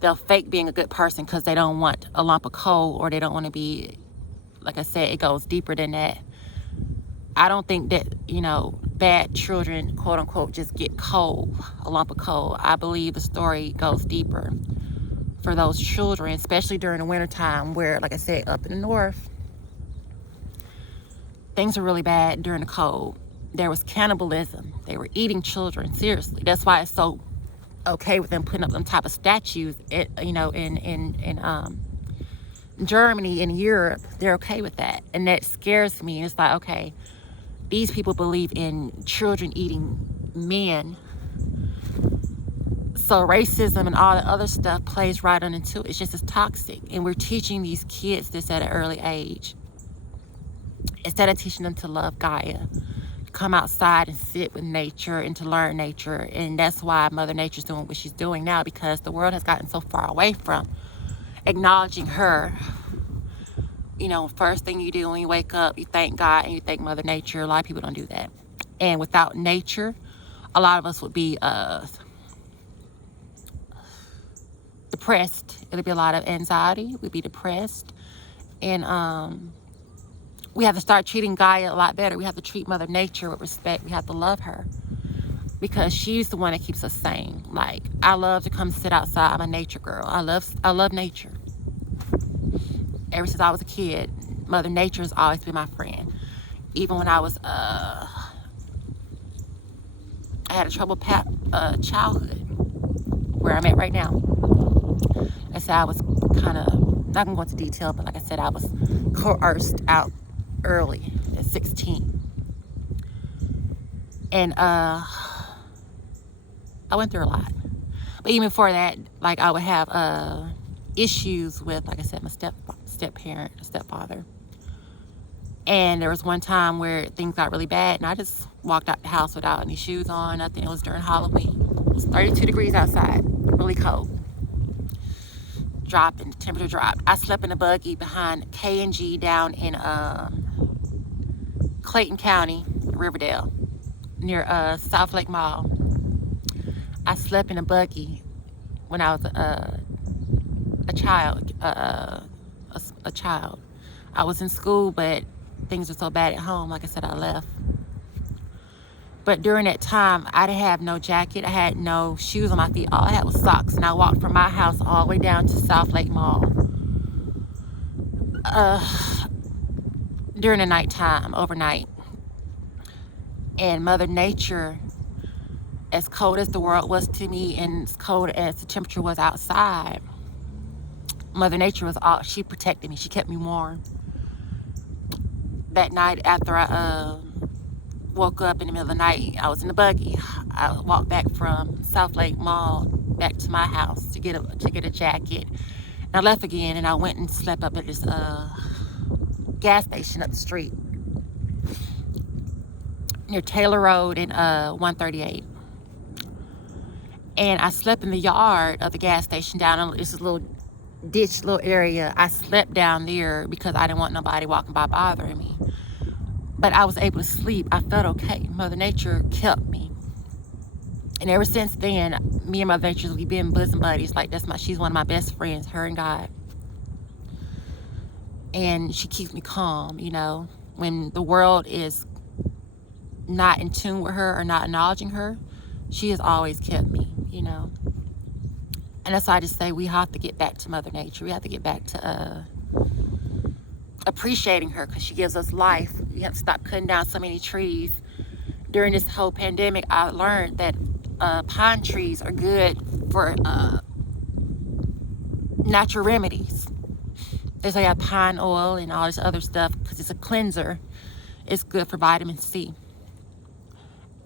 They'll fake being a good person because they don't want a lump of coal, or they don't want to be, like I said, it goes deeper than that. I don't think that, you know, bad children, quote unquote, just get coal, a lump of coal. I believe the story goes deeper for those children, especially during the wintertime, where, like I said, up in the north, things are really bad during the cold. There was cannibalism. They were eating children, seriously. That's why it's so okay with them putting up them type of statues, you know, in Germany and Europe. They're okay with that. And that scares me. It's like, okay, these people believe in children eating men, So racism and all the other stuff plays right on into it. It's just as toxic. And we're teaching these kids this at an early age. Instead of teaching them to love Gaia, come outside and sit with nature and to learn nature. And that's why Mother Nature's doing what she's doing now, because the world has gotten so far away from acknowledging her. You know, first thing you do when you wake up, you thank God and you thank Mother Nature. A lot of people don't do that. And without nature, a lot of us would be depressed. It'll be a lot of anxiety. We'd be depressed. And we have to start treating Gaia a lot better. We have to treat Mother Nature with respect. We have to love her, because she's the one that keeps us sane. Like, I love to come sit outside. I'm a nature girl. I love nature. Ever since I was a kid, Mother Nature has always been my friend. Even when I was I had a troubled childhood, where I'm at right now. I said I was kind of, not gonna go into detail, but like I said, I was coerced out early at 16. And I went through a lot. But even before that, like, I would have issues with, like I said, my step-parent, stepfather. And there was one time where things got really bad, and I just walked out the house without any shoes on, nothing. It was during Halloween. It was 32 degrees outside, really cold. The temperature dropped. I slept in a buggy behind K&G down in Clayton County, Riverdale, near South Lake Mall. I slept in a buggy when I was a child. A child. I was in school, but things were so bad at home. Like I said, I left. But during that time, I didn't have no jacket. I had no shoes on my feet. All I had was socks. And I walked from my house all the way down to South Lake Mall during the nighttime, overnight. And Mother Nature, as cold as the world was to me and as cold as the temperature was outside, Mother Nature was all, she protected me. She kept me warm. That night after I woke up in the middle of the night, I was in the buggy. I walked back from South Lake Mall back to my house to get a jacket. And I left again, and I went and slept up at this gas station up the street near Taylor Road and 138. And I slept in the yard of the gas station down in this little ditch, little area. I slept down there because I didn't want nobody walking by bothering me. But I was able to sleep. I felt okay. Mother Nature kept me. And ever since then, me and Mother Nature, we've been bosom buddies. Like, she's one of my best friends, her and God. And she keeps me calm, you know. When the world is not in tune with her or not acknowledging her, she has always kept me, you know. And that's why I just say we have to get back to Mother Nature. We have to get back to appreciating her, because she gives us life. You have to stop cutting down so many trees. During this whole pandemic, I learned that pine trees are good for natural remedies. They say I have pine oil and all this other stuff because it's a cleanser. It's good for vitamin C.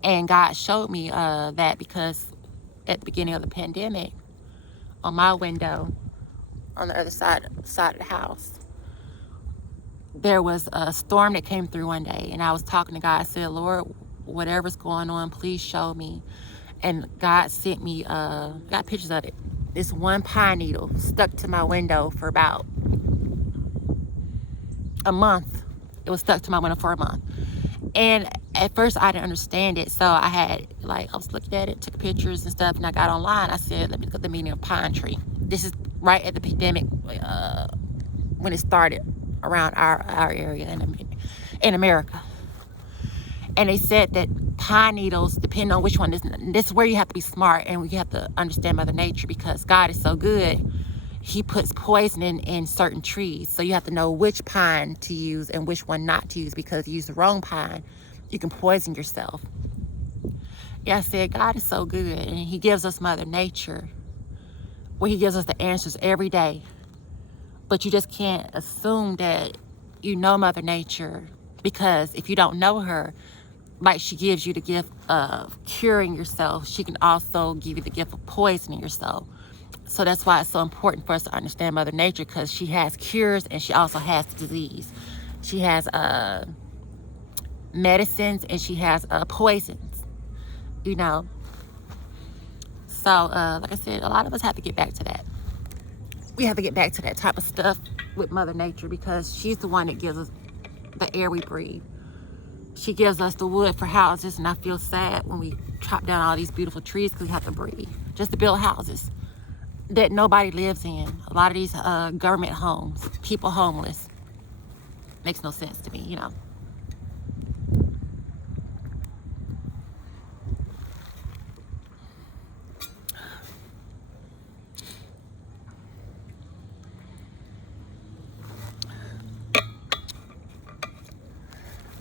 And God showed me that, because at the beginning of the pandemic, on my window, on the other side of the house, there was a storm that came through one day, and I was talking to God. I said, Lord, whatever's going on, please show me. And God sent me, got pictures of it, this one pine needle stuck to my window for about a month. It was stuck to my window for a month. And at first I didn't understand it, so I was looking at it, took pictures and stuff, and I got online. I said, let me look at the meaning of pine tree. This is right at the pandemic when it started around our area in America. And they said that pine needles, depending on which one, this is where you have to be smart, and we have to understand Mother Nature, because God is so good. He puts poison in certain trees, so you have to know which pine to use and which one not to use, because if you use the wrong pine, you can poison yourself. Yeah, I said, God is so good, and he gives us Mother Nature, where he gives us the answers every day. But you just can't assume that you know Mother Nature, because if you don't know her, like she gives you the gift of curing yourself, she can also give you the gift of poisoning yourself. So that's why it's so important for us to understand Mother Nature, because she has cures and she also has disease. She has medicines and she has poisons, you know. So like I said, a lot of us have to get back to that. We have to get back to that type of stuff with Mother Nature, because she's the one that gives us the air we breathe. She gives us the wood for houses, and I feel sad when we chop down all these beautiful trees because we have to breathe just to build houses that nobody lives in. A lot of these government homes, people homeless. Makes no sense to me, you know.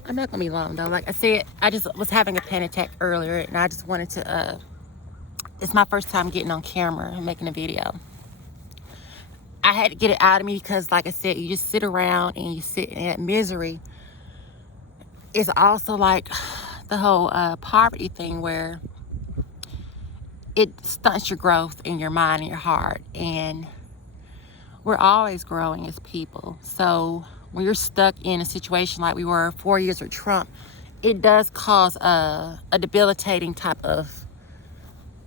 I'm not gonna be long though. Like I said, I just was having a panic attack earlier, and I just wanted to it's my first time getting on camera and making a video. I had to get it out of me because, like I said, you just sit around and you sit in that misery. It's also like the whole poverty thing, where it stunts your growth in your mind and your heart. And we're always growing as people. So when you're stuck in a situation like we were 4 years with Trump, it does cause a debilitating type of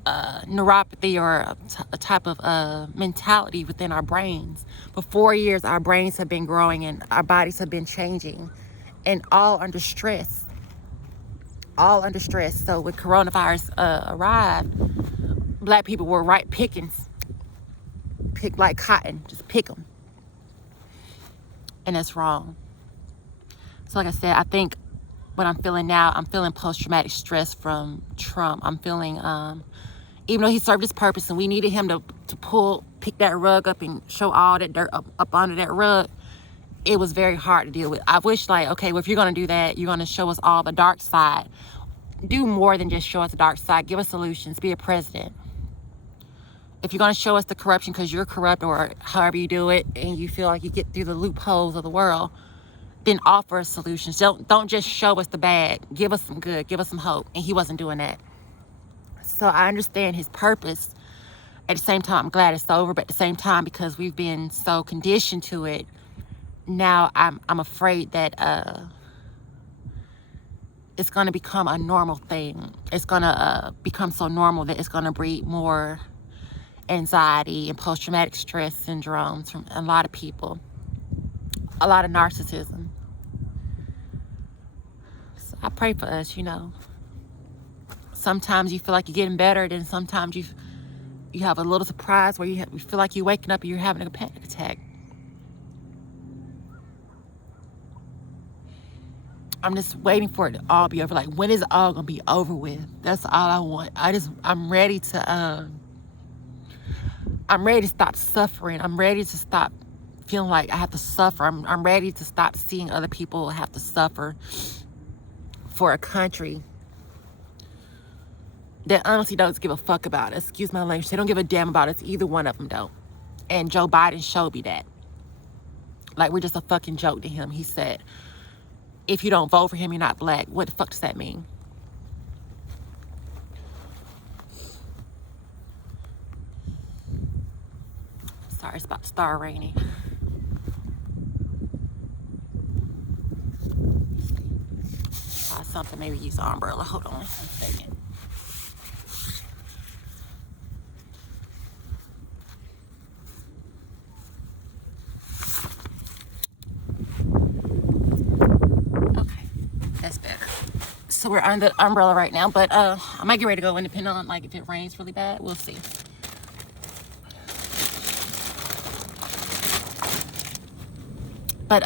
neuropathy, or a type of mentality within our brains. For 4 years, our brains have been growing and our bodies have been changing, and all under stress. All under stress. So when coronavirus arrived, black people were ripe pickings. Pick like cotton, just pick them. And that's wrong. So like I said, I think what I'm feeling now, I'm feeling post-traumatic stress from Trump. I'm feeling, even though he served his purpose and we needed him to pick that rug up and show all that dirt up under that rug, it was very hard to deal with. I wish, like, okay, well, if you're going to do that, you're going to show us all the dark side. Do more than just show us the dark side. Give us solutions. Be a president. If you're going to show us the corruption because you're corrupt, or however you do it, and you feel like you get through the loopholes of the world, then offer us solutions. Don't just show us the bad. Give us some good. Give us some hope. And he wasn't doing that. So I understand his purpose. At the same time, I'm glad it's over. But at the same time, because we've been so conditioned to it, now I'm afraid that it's going to become a normal thing. It's going to become so normal that it's going to breed more anxiety and post-traumatic stress syndromes from a lot of people. A lot of narcissism. So I pray for us, you know. Sometimes you feel like you're getting better, then sometimes you have a little surprise where you feel like you're waking up and you're having a panic attack. I'm just waiting for it to all be over. Like, when is it all gonna be over with? That's all I want. I'm ready to stop suffering. I'm ready to stop feeling like I have to suffer. I'm ready to stop seeing other people have to suffer for a country that honestly doesn't give a fuck about us. Excuse my language. They don't give a damn about us. Either one of them don't. And Joe Biden showed me that. Like, we're just a fucking joke to him. He said, if you don't vote for him, you're not black. What the fuck does that mean? Sorry, it's about to start raining. Try something, maybe use an umbrella. Hold on a second. Okay, that's better. So we're under the umbrella right now, but I might get ready to go in, depending on, like, if it rains really bad. We'll see. But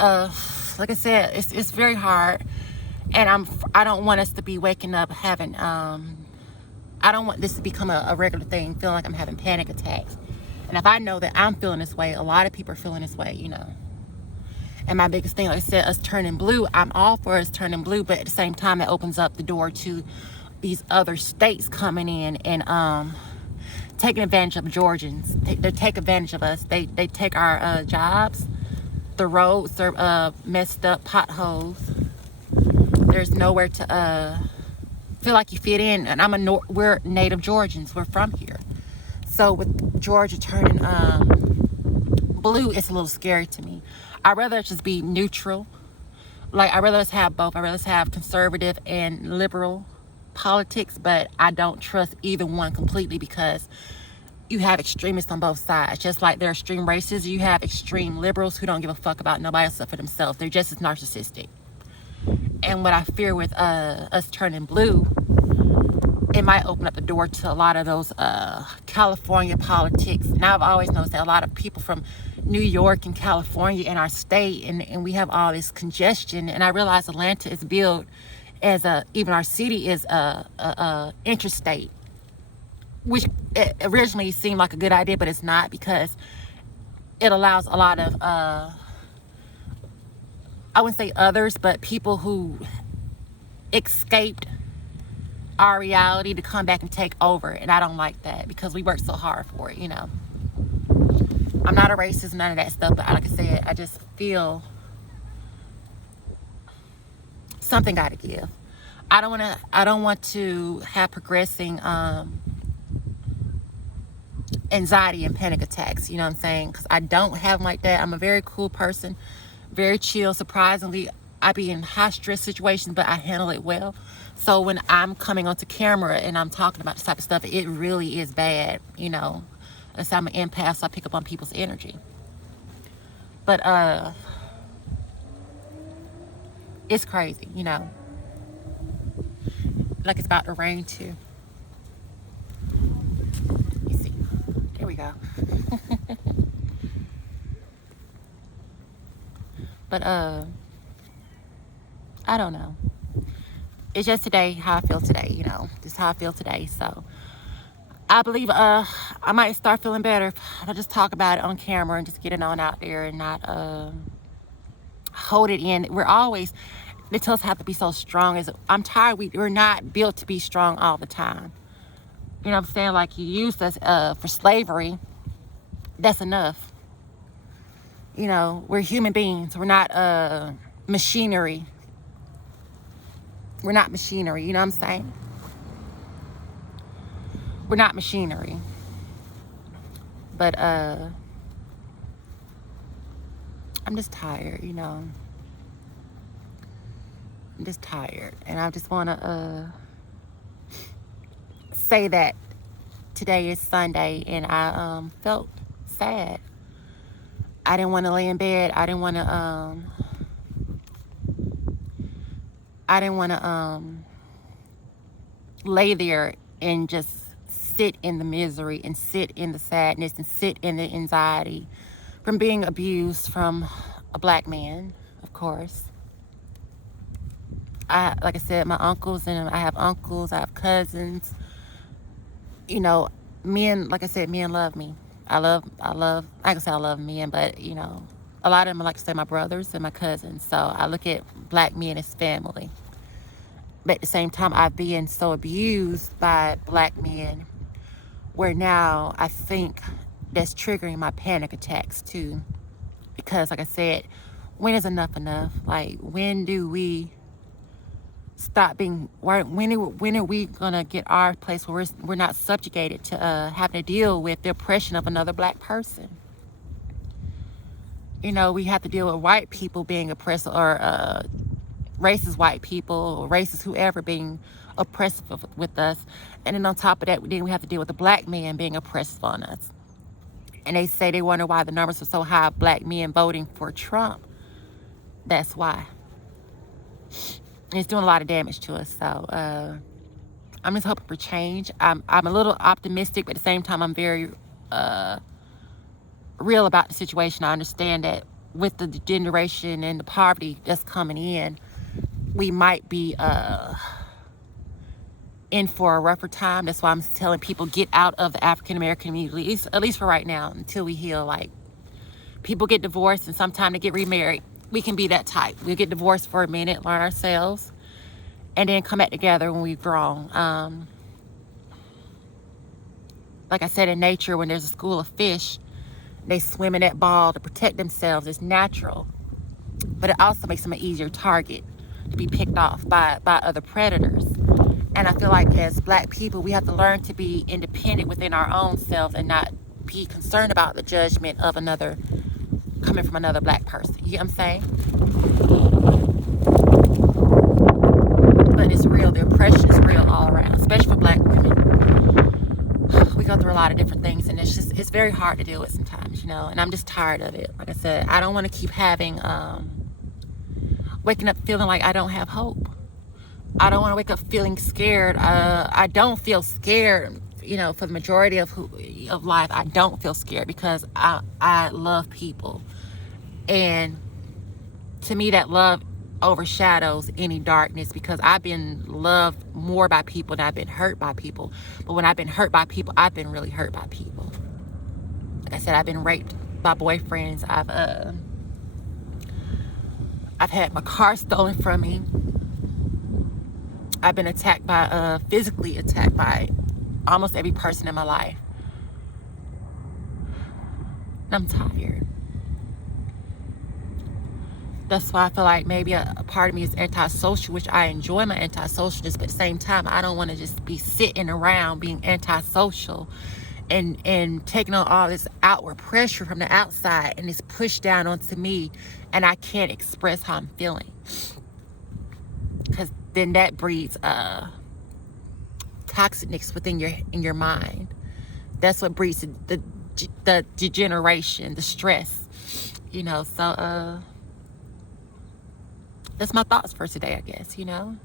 like I said, it's very hard, and I don't want us to be waking up having I don't want this to become a regular thing, feeling like I'm having panic attacks. And if I know that I'm feeling this way, a lot of people are feeling this way, you know. And my biggest thing, like I said, us turning blue, I'm all for us turning blue, but at the same time, it opens up the door to these other states coming in and taking advantage of Georgians. They take advantage of us. They take our jobs. The roads are messed up, potholes. There's nowhere to feel like you fit in. And we're native Georgians. We're from here. So with Georgia turning blue, it's a little scary to me. I'd rather just be neutral. Like, I'd rather us have both. I'd rather us have conservative and liberal politics, but I don't trust either one completely, because you have extremists on both sides. Just like there are extreme racists, you have extreme liberals who don't give a fuck about nobody else except for themselves. They're just as narcissistic. And what I fear with us turning blue, it might open up the door to a lot of those California politics. And I've always noticed that a lot of people from New York and California in our state, and we have all this congestion. And I realize Atlanta is built as even our city is a interstate, which it originally seemed like a good idea, but it's not, because it allows a lot of, I wouldn't say others, but people who escaped our reality to come back and take over. And I don't like that, because we worked so hard for it, you know. I'm not a racist, none of that stuff, but like I said, I just feel something got to give. I don't want to have progressing anxiety and panic attacks, you know what I'm saying? Because I don't have them like that. I'm a very cool person, very chill. Surprisingly, I be in high stress situations, but I handle it well. So when I'm coming onto camera and I'm talking about this type of stuff, it really is bad, you know. As I'm an empath, so I pick up on people's energy. But it's crazy, you know. Like it's about to rain too. Let me see. There we go. But I don't know. It's just today, how I feel today, you know. Just how I feel today. So I believe I might start feeling better if I just talk about it on camera and just get it on out there and not hold it in. They tell us how to be so strong. I'm tired. We're not built to be strong all the time. You know what I'm saying? Like, you used us for slavery. That's enough. You know, we're human beings. We're not machinery. We're not machinery. You know what I'm saying? We're not machinery. But I'm just tired, you know. I'm just tired. And I just want to say that today is Sunday, and I felt sad. I didn't want to lay in bed. I didn't want to lay there and just sit in the misery and sit in the sadness and sit in the anxiety from being abused from a black man, of course. Like I said, my uncles, and I have uncles, I have cousins. You know, men, like I said, men love me. I can say I love men, but, you know, a lot of them are, like I said, my brothers and my cousins. So I look at black men as family. But at the same time, I've been so abused by black men where now I think that's triggering my panic attacks too. Because, like I said, when is enough enough? Like, when do we stop being, when are we gonna get our place where we're not subjugated to having to deal with the oppression of another black person? You know, we have to deal with white people being oppressed, or racist white people, or racist whoever being oppressive with us. And then on top of that, then we have to deal with the black men being oppressive on us. And they say they wonder why the numbers are so high of black men voting for Trump. That's why. It's doing a lot of damage to us. So I'm just hoping for change. I'm a little optimistic, but at the same time, I'm very real about the situation. I understand that with the degeneration and the poverty that's coming in, we might be in for a rougher time. That's why I'm telling people, get out of the African American community, at least for right now, until we heal. Like, people get divorced and sometimes they get remarried. We can be that type. We'll get divorced for a minute, learn ourselves, and then come back together when we've grown. Like I said, in nature, when there's a school of fish, they swim in that ball to protect themselves. It's natural. But it also makes them an easier target to be picked off by other predators. And I feel like as Black people, we have to learn to be independent within our own selves and not be concerned about the judgment of another, coming from another Black person. You know what I'm saying? But it's real. The oppression is real all around, especially for Black women. We go through a lot of different things, and it's very hard to deal with sometimes, you know, and I'm just tired of it. Like I said, I don't want to keep having, waking up feeling like I don't have hope. I don't want to wake up feeling scared. I don't feel scared, you know, for the majority of life. I don't feel scared because I love people. And to me, that love overshadows any darkness, because I've been loved more by people than I've been hurt by people. But when I've been hurt by people, I've been really hurt by people. Like I said, I've been raped by boyfriends. I've had my car stolen from me. I've been attacked by, physically attacked by almost every person in my life. And I'm tired. That's why I feel like maybe a part of me is antisocial, which I enjoy my antisocialness, but at the same time, I don't want to just be sitting around being antisocial and taking on all this outward pressure from the outside, and it's pushed down onto me, and I can't express how I'm feeling. Because then that breeds toxicness within your mind. That's what breeds the degeneration, the stress, you know. So that's my thoughts for today, I guess, you know.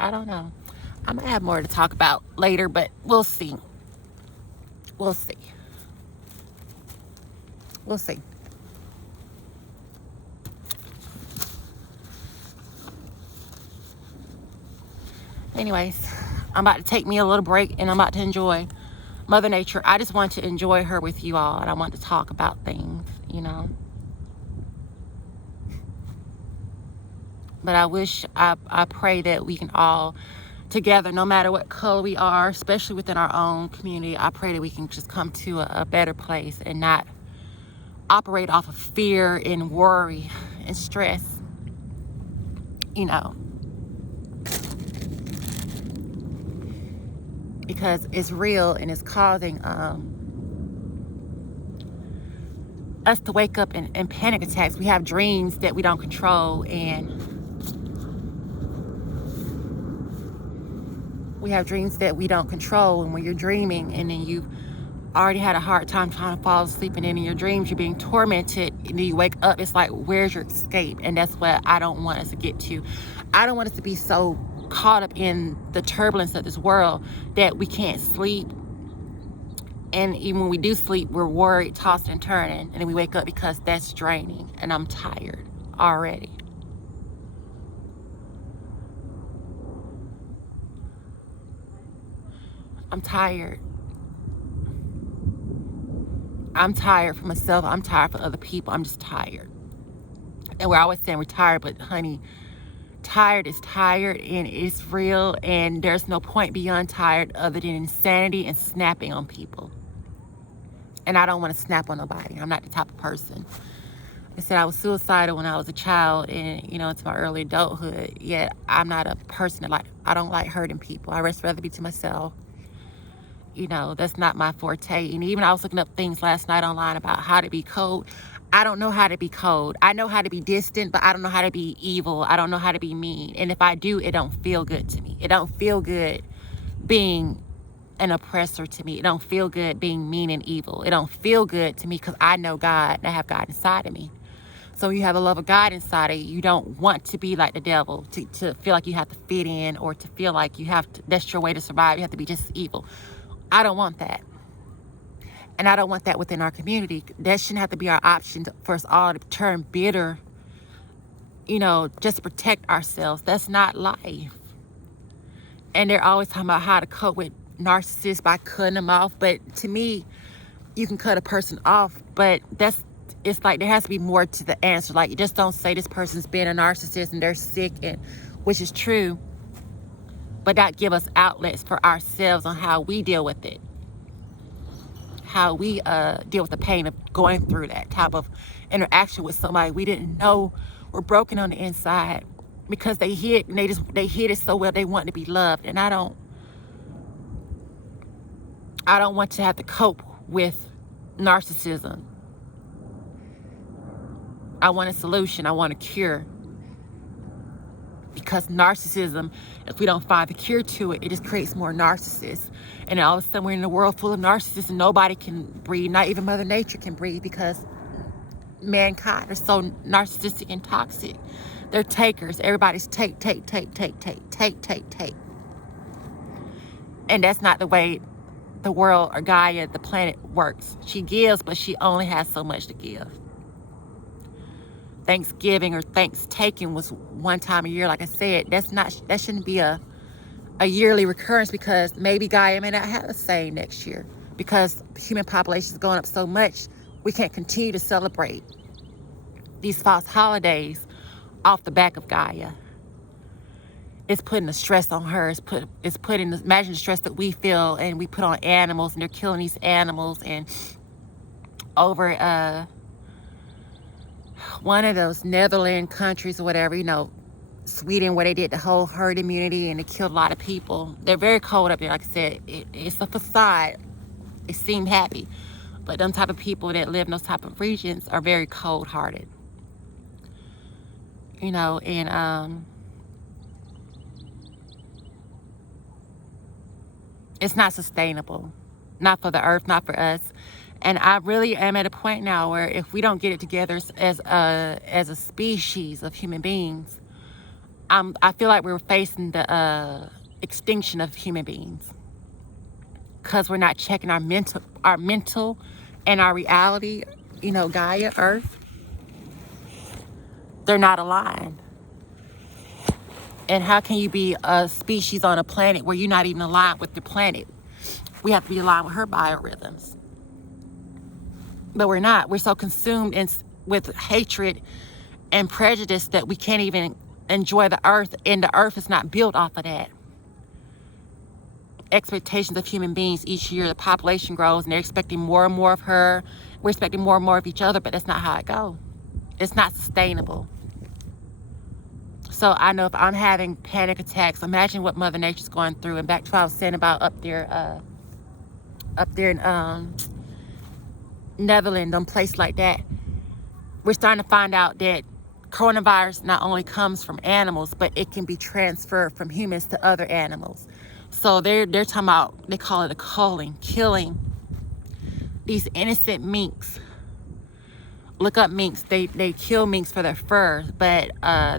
I don't know. I might have more to talk about later, but we'll see. We'll see. We'll see. Anyways, I'm about to take me a little break, and I'm about to enjoy Mother Nature. I just want to enjoy her with you all, and I want to talk about things, you know. But I wish, I pray that we can all together, no matter what color we are, especially within our own community, I pray that we can just come to a better place and not operate off of fear and worry and stress, you know. Because it's real, and it's causing us to wake up in panic attacks. We have dreams that we don't control, and we have dreams that we don't control. And when you're dreaming, and then you already had a hard time trying to fall asleep, and then in your dreams you're being tormented, and then you wake up, it's like, where's your escape? And that's what I don't want us to get to. I don't want us to be so caught up in the turbulence of this world that we can't sleep, and even when we do sleep, we're worried, tossing and turning, and then we wake up, because that's draining, and I'm tired already. I'm tired. I'm tired for myself. I'm tired for other people. I'm just tired. And we're always saying we're tired, but honey, tired is tired, and it's real, and there's no point beyond tired other than insanity and snapping on people. And I don't want to snap on nobody. I'm not the type of person. I said I was suicidal when I was a child, and you know, into my early adulthood. Yet I'm not a person that I don't like hurting people. I rather be to myself. You know, that's not my forte. And even I was looking up things last night online about how to be cold. I don't know how to be cold. I know how to be distant, but I don't know how to be evil. I don't know how to be mean. And if I do, it don't feel good to me. It don't feel good being an oppressor to me. It don't feel good being mean and evil. It don't feel good to me, because I know God, and I have God inside of me. So you have the love of God inside of you. You don't want to be like the devil, to feel like you have to fit in, or to feel like you have to, that's your way to survive. You have to be just evil. I don't want that. And I don't want that within our community. That shouldn't have to be our option for us all to turn bitter, you know, just to protect ourselves. That's not life. And they're always talking about how to cope with narcissists by cutting them off. But to me, you can cut a person off, but it's like there has to be more to the answer. Like, you just don't say this person's been a narcissist and they're sick, and which is true, but not give us outlets for ourselves on how we deal with it. How we deal with the pain of going through that type of interaction with somebody we didn't know We're broken on the inside because they hid, and they hid it so well. They want to be loved, and I don't want to have to cope with narcissism. I want a solution. I want a cure. Because narcissism, if we don't find the cure to it, it just creates more narcissists. And all of a sudden we're in a world full of narcissists and nobody can breathe. Not even Mother Nature can breathe because mankind are so narcissistic and toxic. They're takers. Everybody's take. And that's not the way the world or Gaia, the planet, works. She gives, but she only has so much to give. Thanksgiving or Thanks-taking was one time a year. Like I said, that shouldn't be a yearly recurrence, because maybe Gaia may not have the same next year because the human population is going up so much. We can't continue to celebrate these false holidays off the back of Gaia. It's putting the stress on her. It's putting imagine the stress that we feel and we put on animals, and they're killing these animals. And over one of those Netherlands countries or whatever, you know, Sweden, where they did the whole herd immunity and they killed a lot of people. They're very cold up there. Like I said, it's a facade. It seemed happy, but them type of people that live in those type of regions are very cold-hearted, you know. And it's not sustainable, not for the earth, not for us. And I really am at a point now where if we don't get it together as a species of human beings, I feel like we're facing the extinction of human beings, because we're not checking our mental and our reality. You know, Gaia, Earth, they're not aligned. And how can you be a species on a planet where you're not even aligned with the planet? We have to be aligned with her biorhythms. But we're not. We're so consumed with hatred and prejudice that we can't even enjoy the earth, and the earth is not built off of that. Expectations of human beings each year, the population grows and they're expecting more and more of her. We're expecting more and more of each other, but that's not how it goes. It's not sustainable. So I know if I'm having panic attacks, imagine what Mother Nature's going through. And back to what I was saying about up there in Netherlands, some place like that, we're starting to find out that coronavirus not only comes from animals, but it can be transferred from humans to other animals. So they're talking about, they call it a culling, killing these innocent minks. Look up minks. They kill minks for their fur, but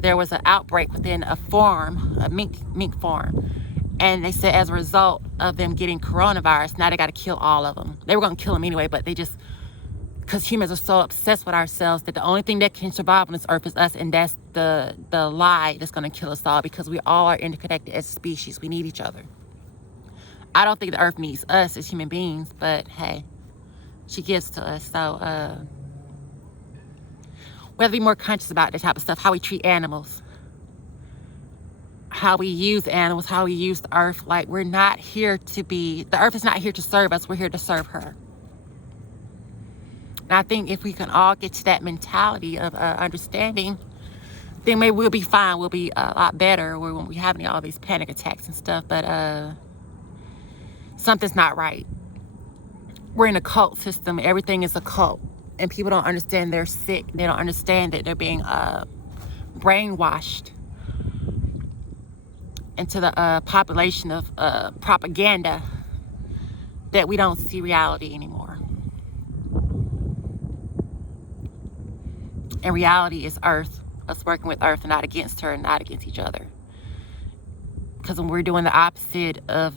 there was an outbreak within a farm, a mink farm. And they said as a result of them getting coronavirus, now they got to kill all of them. They were going to kill them anyway, but they just, because humans are so obsessed with ourselves that the only thing that can survive on this earth is us, and that's the lie that's going to kill us all, because we all are interconnected as a species. We need each other. I don't think the earth needs us as human beings, but hey, she gives to us. So we have to be more conscious about this type of stuff, how we treat animals, how we use animals, how we use the earth. Like, we're not here to be, the earth is not here to serve us, we're here to serve her. And I think if we can all get to that mentality of understanding, then maybe we'll be fine. We'll be a lot better. We won't be having all these panic attacks and stuff. But something's not right. We're in a cult system. Everything is a cult. And people don't understand they're sick. They don't understand that they're being brainwashed into the population of propaganda, that we don't see reality anymore. And reality is Earth, us working with Earth and not against her and not against each other. Because when we're doing the opposite of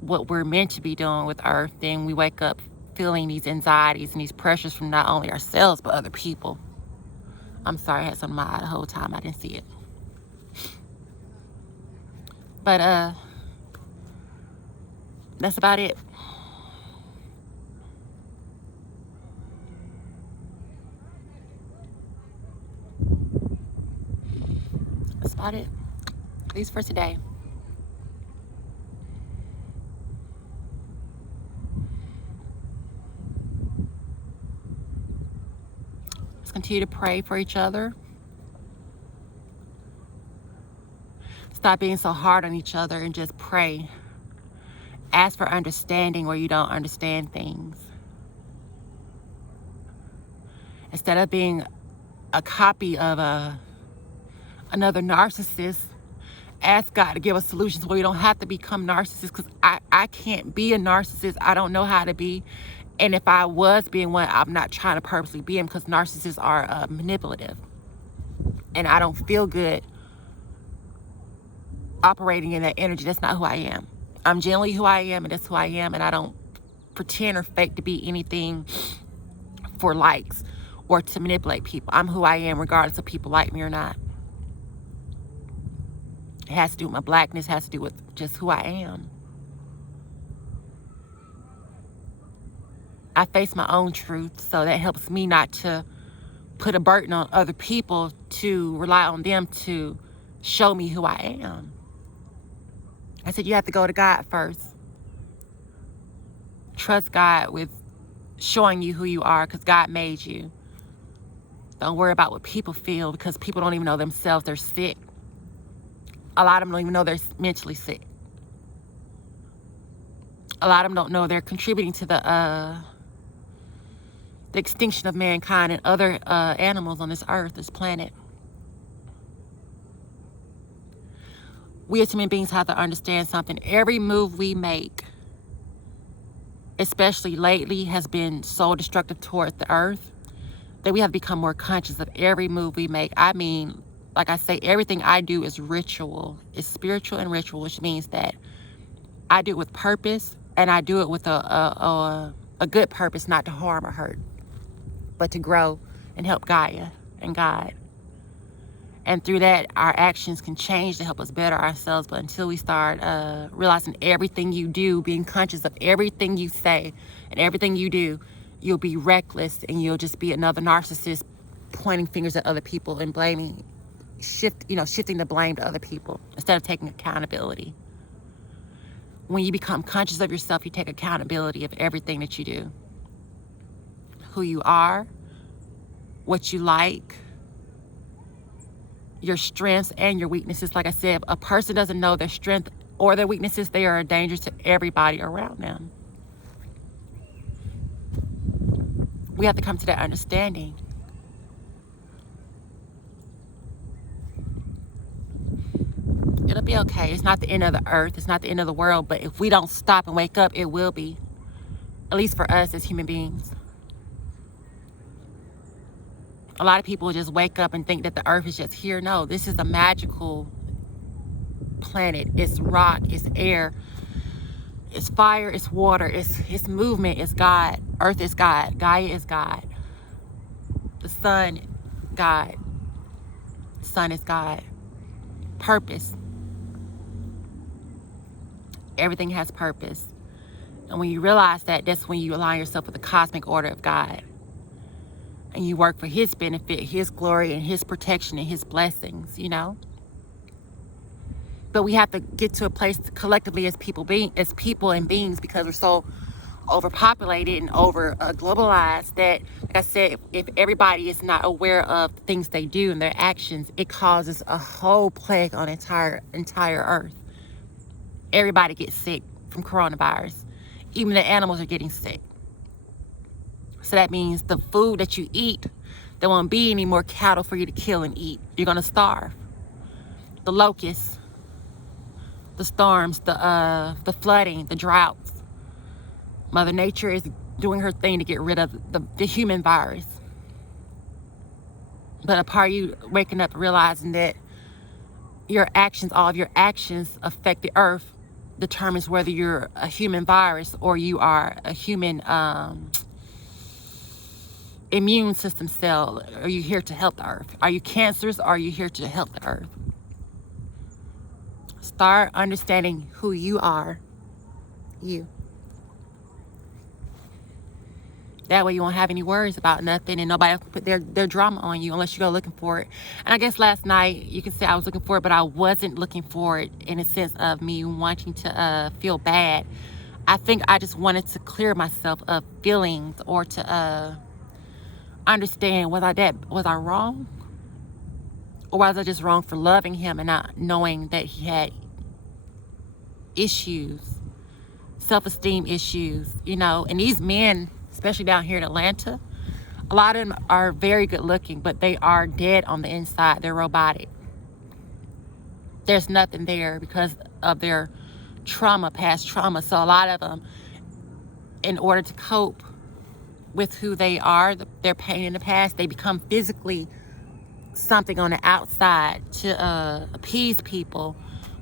what we're meant to be doing with Earth, then we wake up feeling these anxieties and these pressures from not only ourselves, but other people. I'm sorry, I had something in my eye the whole time. I didn't see it. But that's about it. That's about it. At least for today. Let's continue to pray for each other. stop being so hard on each other and just pray. Ask for understanding where you don't understand things. Instead of being a copy of another narcissist, ask God to give us solutions where we don't have to become narcissists, because I can't be a narcissist. I don't know how to be. And if I was being one, I'm not trying to purposely be him, because narcissists are manipulative. And I don't feel good operating in that energy. That's not who I am. I'm generally who I am, and that's who I am. And I don't pretend or fake to be anything for likes or to manipulate people. I'm who I am, regardless of people like me or not. It has to do with my blackness, has to do with just who I am. I face my own truth, so that helps me not to put a burden on other people, to rely on them to show me who I am. I said you have to go to God first. Trust God with showing you who you are, because God made you. Don't worry about what people feel, because people don't even know themselves. They're sick. A lot of them don't even know they're mentally sick. A lot of them don't know they're contributing to the extinction of mankind and other animals on this earth, this planet. We as human beings have to understand something. Every move we make, especially lately, has been so destructive towards the earth that we have become more conscious of every move we make. I mean, like I say, everything I do is ritual. It's spiritual and ritual, which means that I do it with purpose, and I do it with a good purpose, not to harm or hurt, but to grow and help Gaia and God. And through that, our actions can change to help us better ourselves. But until we start realizing everything you do, being conscious of everything you say and everything you do, you'll be reckless, and you'll just be another narcissist pointing fingers at other people and shifting the blame to other people instead of taking accountability. When you become conscious of yourself, you take accountability of everything that you do. Who you are, what you like, your strengths and your weaknesses. Like I said, if a person doesn't know their strength or their weaknesses, they are a danger to everybody around them. We have to come to that understanding. It'll be okay. It's not the end of the earth. It's not the end of the world. But if we don't stop and wake up, it will be. At least for us as human beings. A lot of people just wake up and think that the earth is just here. No, this is a magical planet. It's rock, it's air, it's fire, it's water, it's movement, it's God. Earth is God. Gaia is God. The sun, God. Sun is God. Purpose. Everything has purpose. And when you realize that, that's when you align yourself with the cosmic order of God. And you work for his benefit, his glory, and his protection, and his blessings, you know. But we have to get to a place collectively as people and beings, because we're so overpopulated and over globalized that, like I said, if everybody is not aware of the things they do and their actions, it causes a whole plague on entire earth. Everybody gets sick from coronavirus. Even the animals are getting sick. So that means the food that you eat, there won't be any more cattle for you to kill and eat. You're going to starve. The locusts, the storms, the flooding, the droughts. Mother Nature is doing her thing to get rid of the human virus. But a part of you waking up realizing that your actions, all of your actions affect the earth, determines whether you're a human virus or you are a human immune system cell. Are you here to help the earth? Are you cancerous, or are you here to help the earth? Start understanding who you are. You. That way you won't have any worries about nothing, and nobody will put their drama on you unless you go looking for it. And I guess last night you can say I was looking for it, but I wasn't looking for it in a sense of me wanting to feel bad. I think I just wanted to clear myself of feelings, or to understand, was I wrong? Or was I just wrong for loving him and not knowing that he had issues, self-esteem issues, you know? And these men, especially down here in Atlanta, a lot of them are very good looking, but they are dead on the inside. They're robotic. There's nothing there because of their trauma, past trauma. So a lot of them, in order to cope with who they are, their pain in the past, they become physically something on the outside to appease people,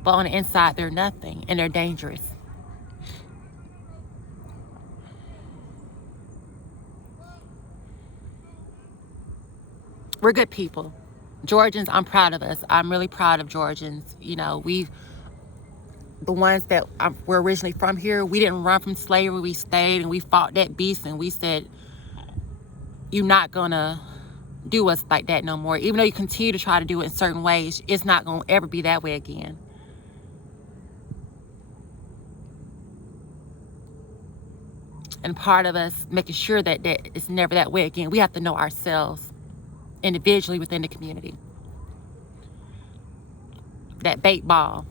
but on the inside they're nothing, and they're dangerous. We're good people. Georgians, I'm proud of us. I'm really proud of Georgians. You know, the ones that were originally from here, we didn't run from slavery. We stayed and we fought that beast, and we said, you're not gonna do us like that no more. Even though you continue to try to do it in certain ways, it's not gonna ever be that way again. And part of us making sure that it's never that way again, we have to know ourselves individually within the community. That bait ball,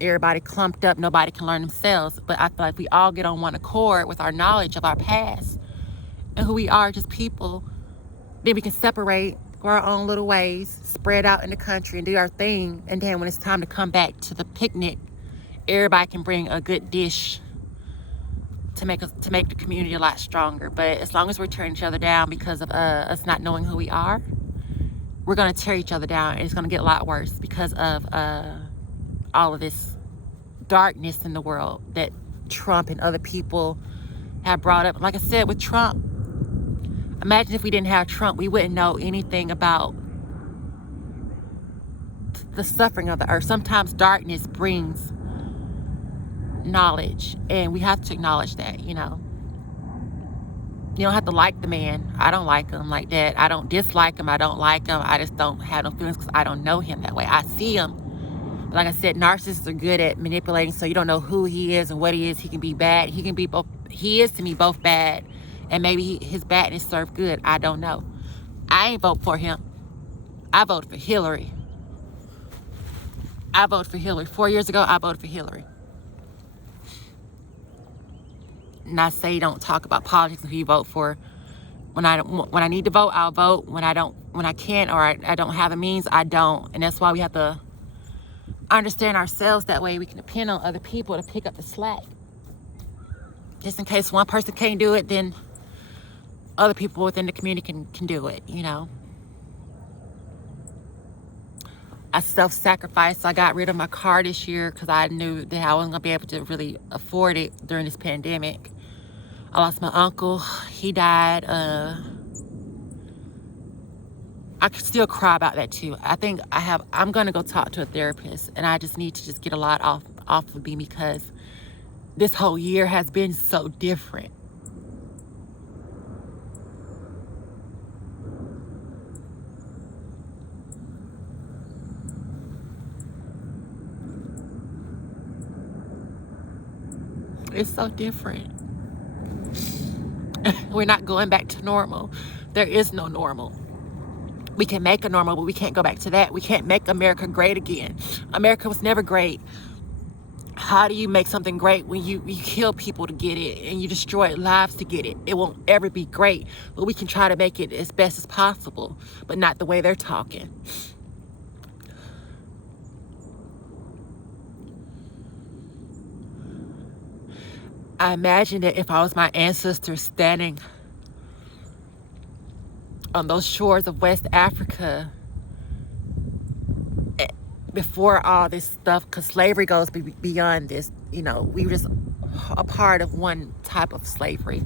everybody clumped up, nobody can learn themselves. But I feel like we all get on one accord with our knowledge of our past and who we are, just people, then we can separate, go our own little ways, spread out in the country and do our thing. And then when it's time to come back to the picnic, everybody can bring a good dish to make the community a lot stronger. But as long as we're tearing each other down because of us not knowing who we are, we're going to tear each other down, and it's going to get a lot worse because of all of this darkness in the world that Trump and other people have brought up. Like I said, with Trump, imagine if we didn't have Trump, we wouldn't know anything about the suffering of the earth. Sometimes darkness brings knowledge, and we have to acknowledge that, you know. You don't have to like the man. I don't like him like that. I don't dislike him. I don't like him. I just don't have no feelings because I don't know him that way. I see him. But like I said, narcissists are good at manipulating, so you don't know who he is and what he is. He can be bad. He can be both. He is to me both bad, and maybe his badness served good. I don't know. I ain't vote for him. I voted for Hillary. 4 years ago, I voted for Hillary. And I say don't talk about politics and who you vote for. When I need to vote, I'll vote. When I can't, or I don't have the means, I don't. And that's why we have to understand ourselves. That way we can depend on other people to pick up the slack. Just in case one person can't do it, then other people within the community can do it, you know. I self-sacrificed. I got rid of my car this year because I knew that I wasn't going to be able to really afford it during this pandemic. I lost my uncle. He died. I could still cry about that too. I think I'm going to go talk to a therapist, and I just need to just get a lot off of me because this whole year has been so different. It's so different. We're not going back to normal. There is no normal. We can make a normal, but we can't go back to that. We can't make America great again. America was never great. How do you make something great when you kill people to get it and you destroy lives to get it? It won't ever be great, but we can try to make it as best as possible, but not the way they're talking. I imagine that if I was my ancestors standing on those shores of West Africa before all this stuff, because slavery goes beyond this, you know, we were just a part of one type of slavery.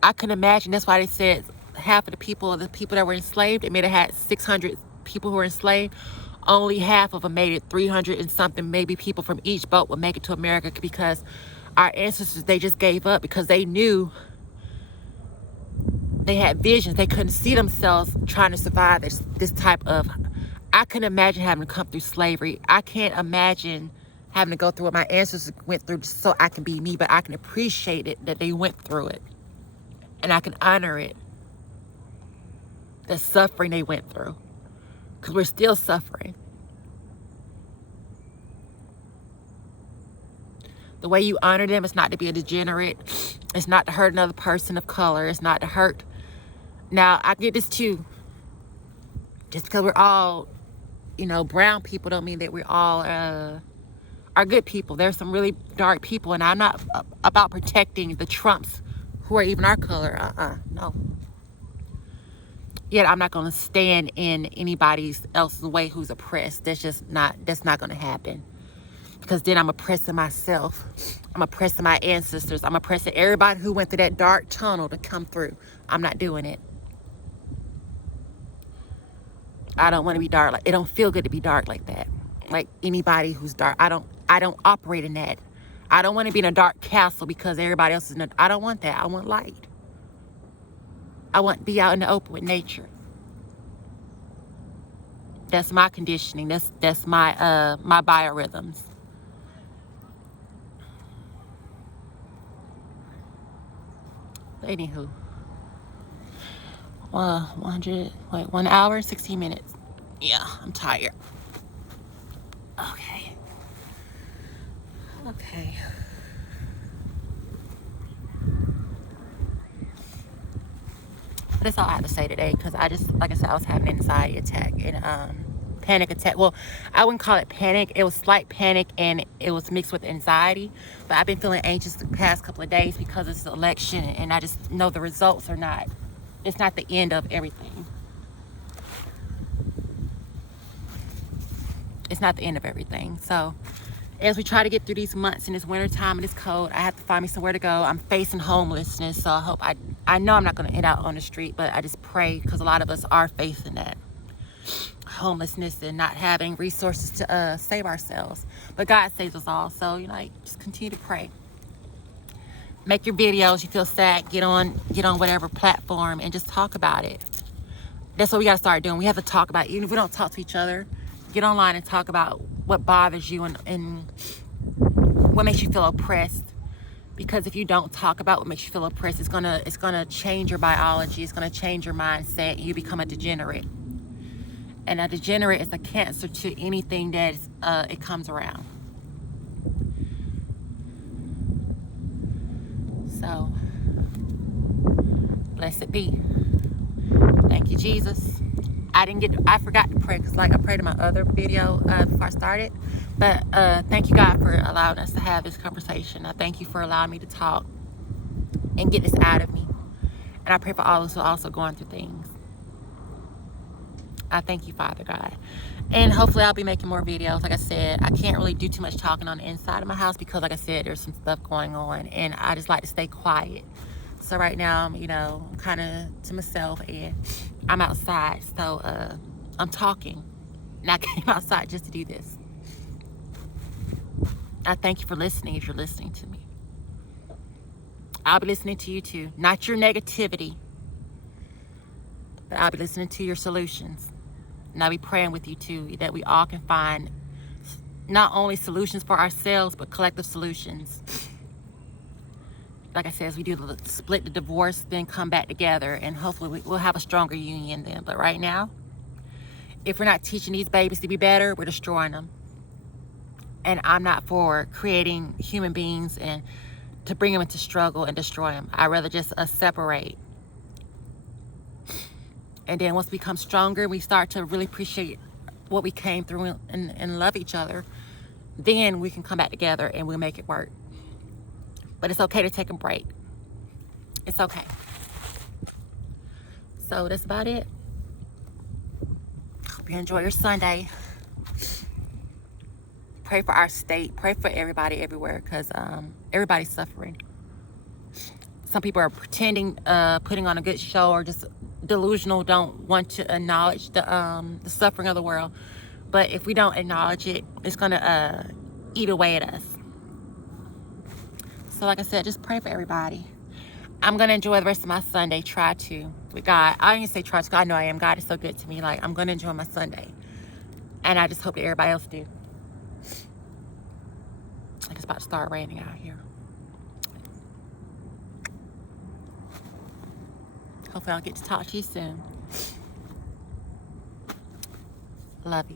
I can imagine, that's why they said half of the people that were enslaved, they may have had 600 people who were enslaved, only half of them made it. 300 and something, maybe people from each boat would make it to America, because our ancestors, they just gave up because they knew they had visions. They couldn't see themselves trying to survive this type of... I couldn't imagine having to come through slavery. I can't imagine having to go through what my ancestors went through just so I can be me, but I can appreciate it that they went through it. And I can honor it, the suffering they went through. because we're still suffering. The way you honor them is not to be a degenerate. It's not to hurt another person of color. It's not to hurt. Now, I get this too. Just because we're all, you know, brown people don't mean that we're all are good people. There's some really dark people, and I'm not about protecting the Trumps who are even our color. No. Yet I'm not going to stand in anybody else's way who's oppressed. That's not going to happen. Because then I'm oppressing myself. I'm oppressing my ancestors. I'm oppressing everybody who went through that dark tunnel to come through. I'm not doing it. I don't want to be dark. Like, it don't feel good to be dark like that. Like anybody who's dark. I don't operate in that. I don't want to be in a dark castle because everybody else is in a, I don't want that. I want light. I want to be out in the open with nature. That's my conditioning. That's my my biorhythms. Anywho, 1 hour, 16 minutes. Yeah, I'm tired. Okay. But that's all I have to say today, because I just, like I said, I was having an anxiety attack and panic attack. Well, I wouldn't call it panic. It was slight panic, and it was mixed with anxiety. But I've been feeling anxious the past couple of days because it's the election, and I just know the results are not, it's not the end of everything. It's not the end of everything. So as we try to get through these months in this winter time and this cold, I have to find me somewhere to go. I'm facing homelessness, so I hope I know I'm not going to end out on the street, but I just pray, because a lot of us are facing that homelessness and not having resources to save ourselves. But God saves us all. So, you know, just continue to pray. Make your videos. You feel sad, get on whatever platform and just talk about it. That's what we got to start doing. We have to talk about it. Even if we don't talk to each other, get online and talk about what bothers you and what makes you feel oppressed. Because if you don't talk about what makes you feel oppressed, it's gonna change your biology. It's gonna change your mindset. You become a degenerate. And a degenerate is a cancer to anything that it comes around. So, blessed be. Thank you, Jesus. I forgot to pray, because like I prayed in my other video before I started. But thank you, God, for allowing us to have this conversation. I thank you for allowing me to talk and get this out of me. And I pray for all those who are also going through things. I thank you, Father God. And hopefully I'll be making more videos. Like I said, I can't really do too much talking on the inside of my house because, like I said, there's some stuff going on. And I just like to stay quiet. So right now, you know, I'm kind of to myself, and I'm outside. So I'm talking. And I came outside just to do this. I thank you for listening if you're listening to me. I'll be listening to you too. Not your negativity, but I'll be listening to your solutions. And I'll be praying with you too, that we all can find not only solutions for ourselves, but collective solutions. Like I said, as we do split the divorce, then come back together, and hopefully we'll have a stronger union then. But right now, if we're not teaching these babies to be better, we're destroying them. And I'm not for creating human beings and to bring them into struggle and destroy them. I'd rather just separate. And then once we become stronger, we start to really appreciate what we came through and love each other, then we can come back together and we'll make it work. But it's okay to take a break. It's okay. So that's about it. Hope you enjoy your Sunday. Pray for our state. Pray for everybody everywhere, because everybody's suffering. Some people are pretending, putting on a good show, or just delusional, don't want to acknowledge the suffering of the world. But if we don't acknowledge it, it's going to eat away at us. So like I said, just pray for everybody. I'm going to enjoy the rest of my Sunday. Try to. With God. I didn't say try to. I know I am. God is so good to me. Like, I'm going to enjoy my Sunday. And I just hope that everybody else do. Like, it's about to start raining out here. Hopefully I'll get to talk to you soon. Love you.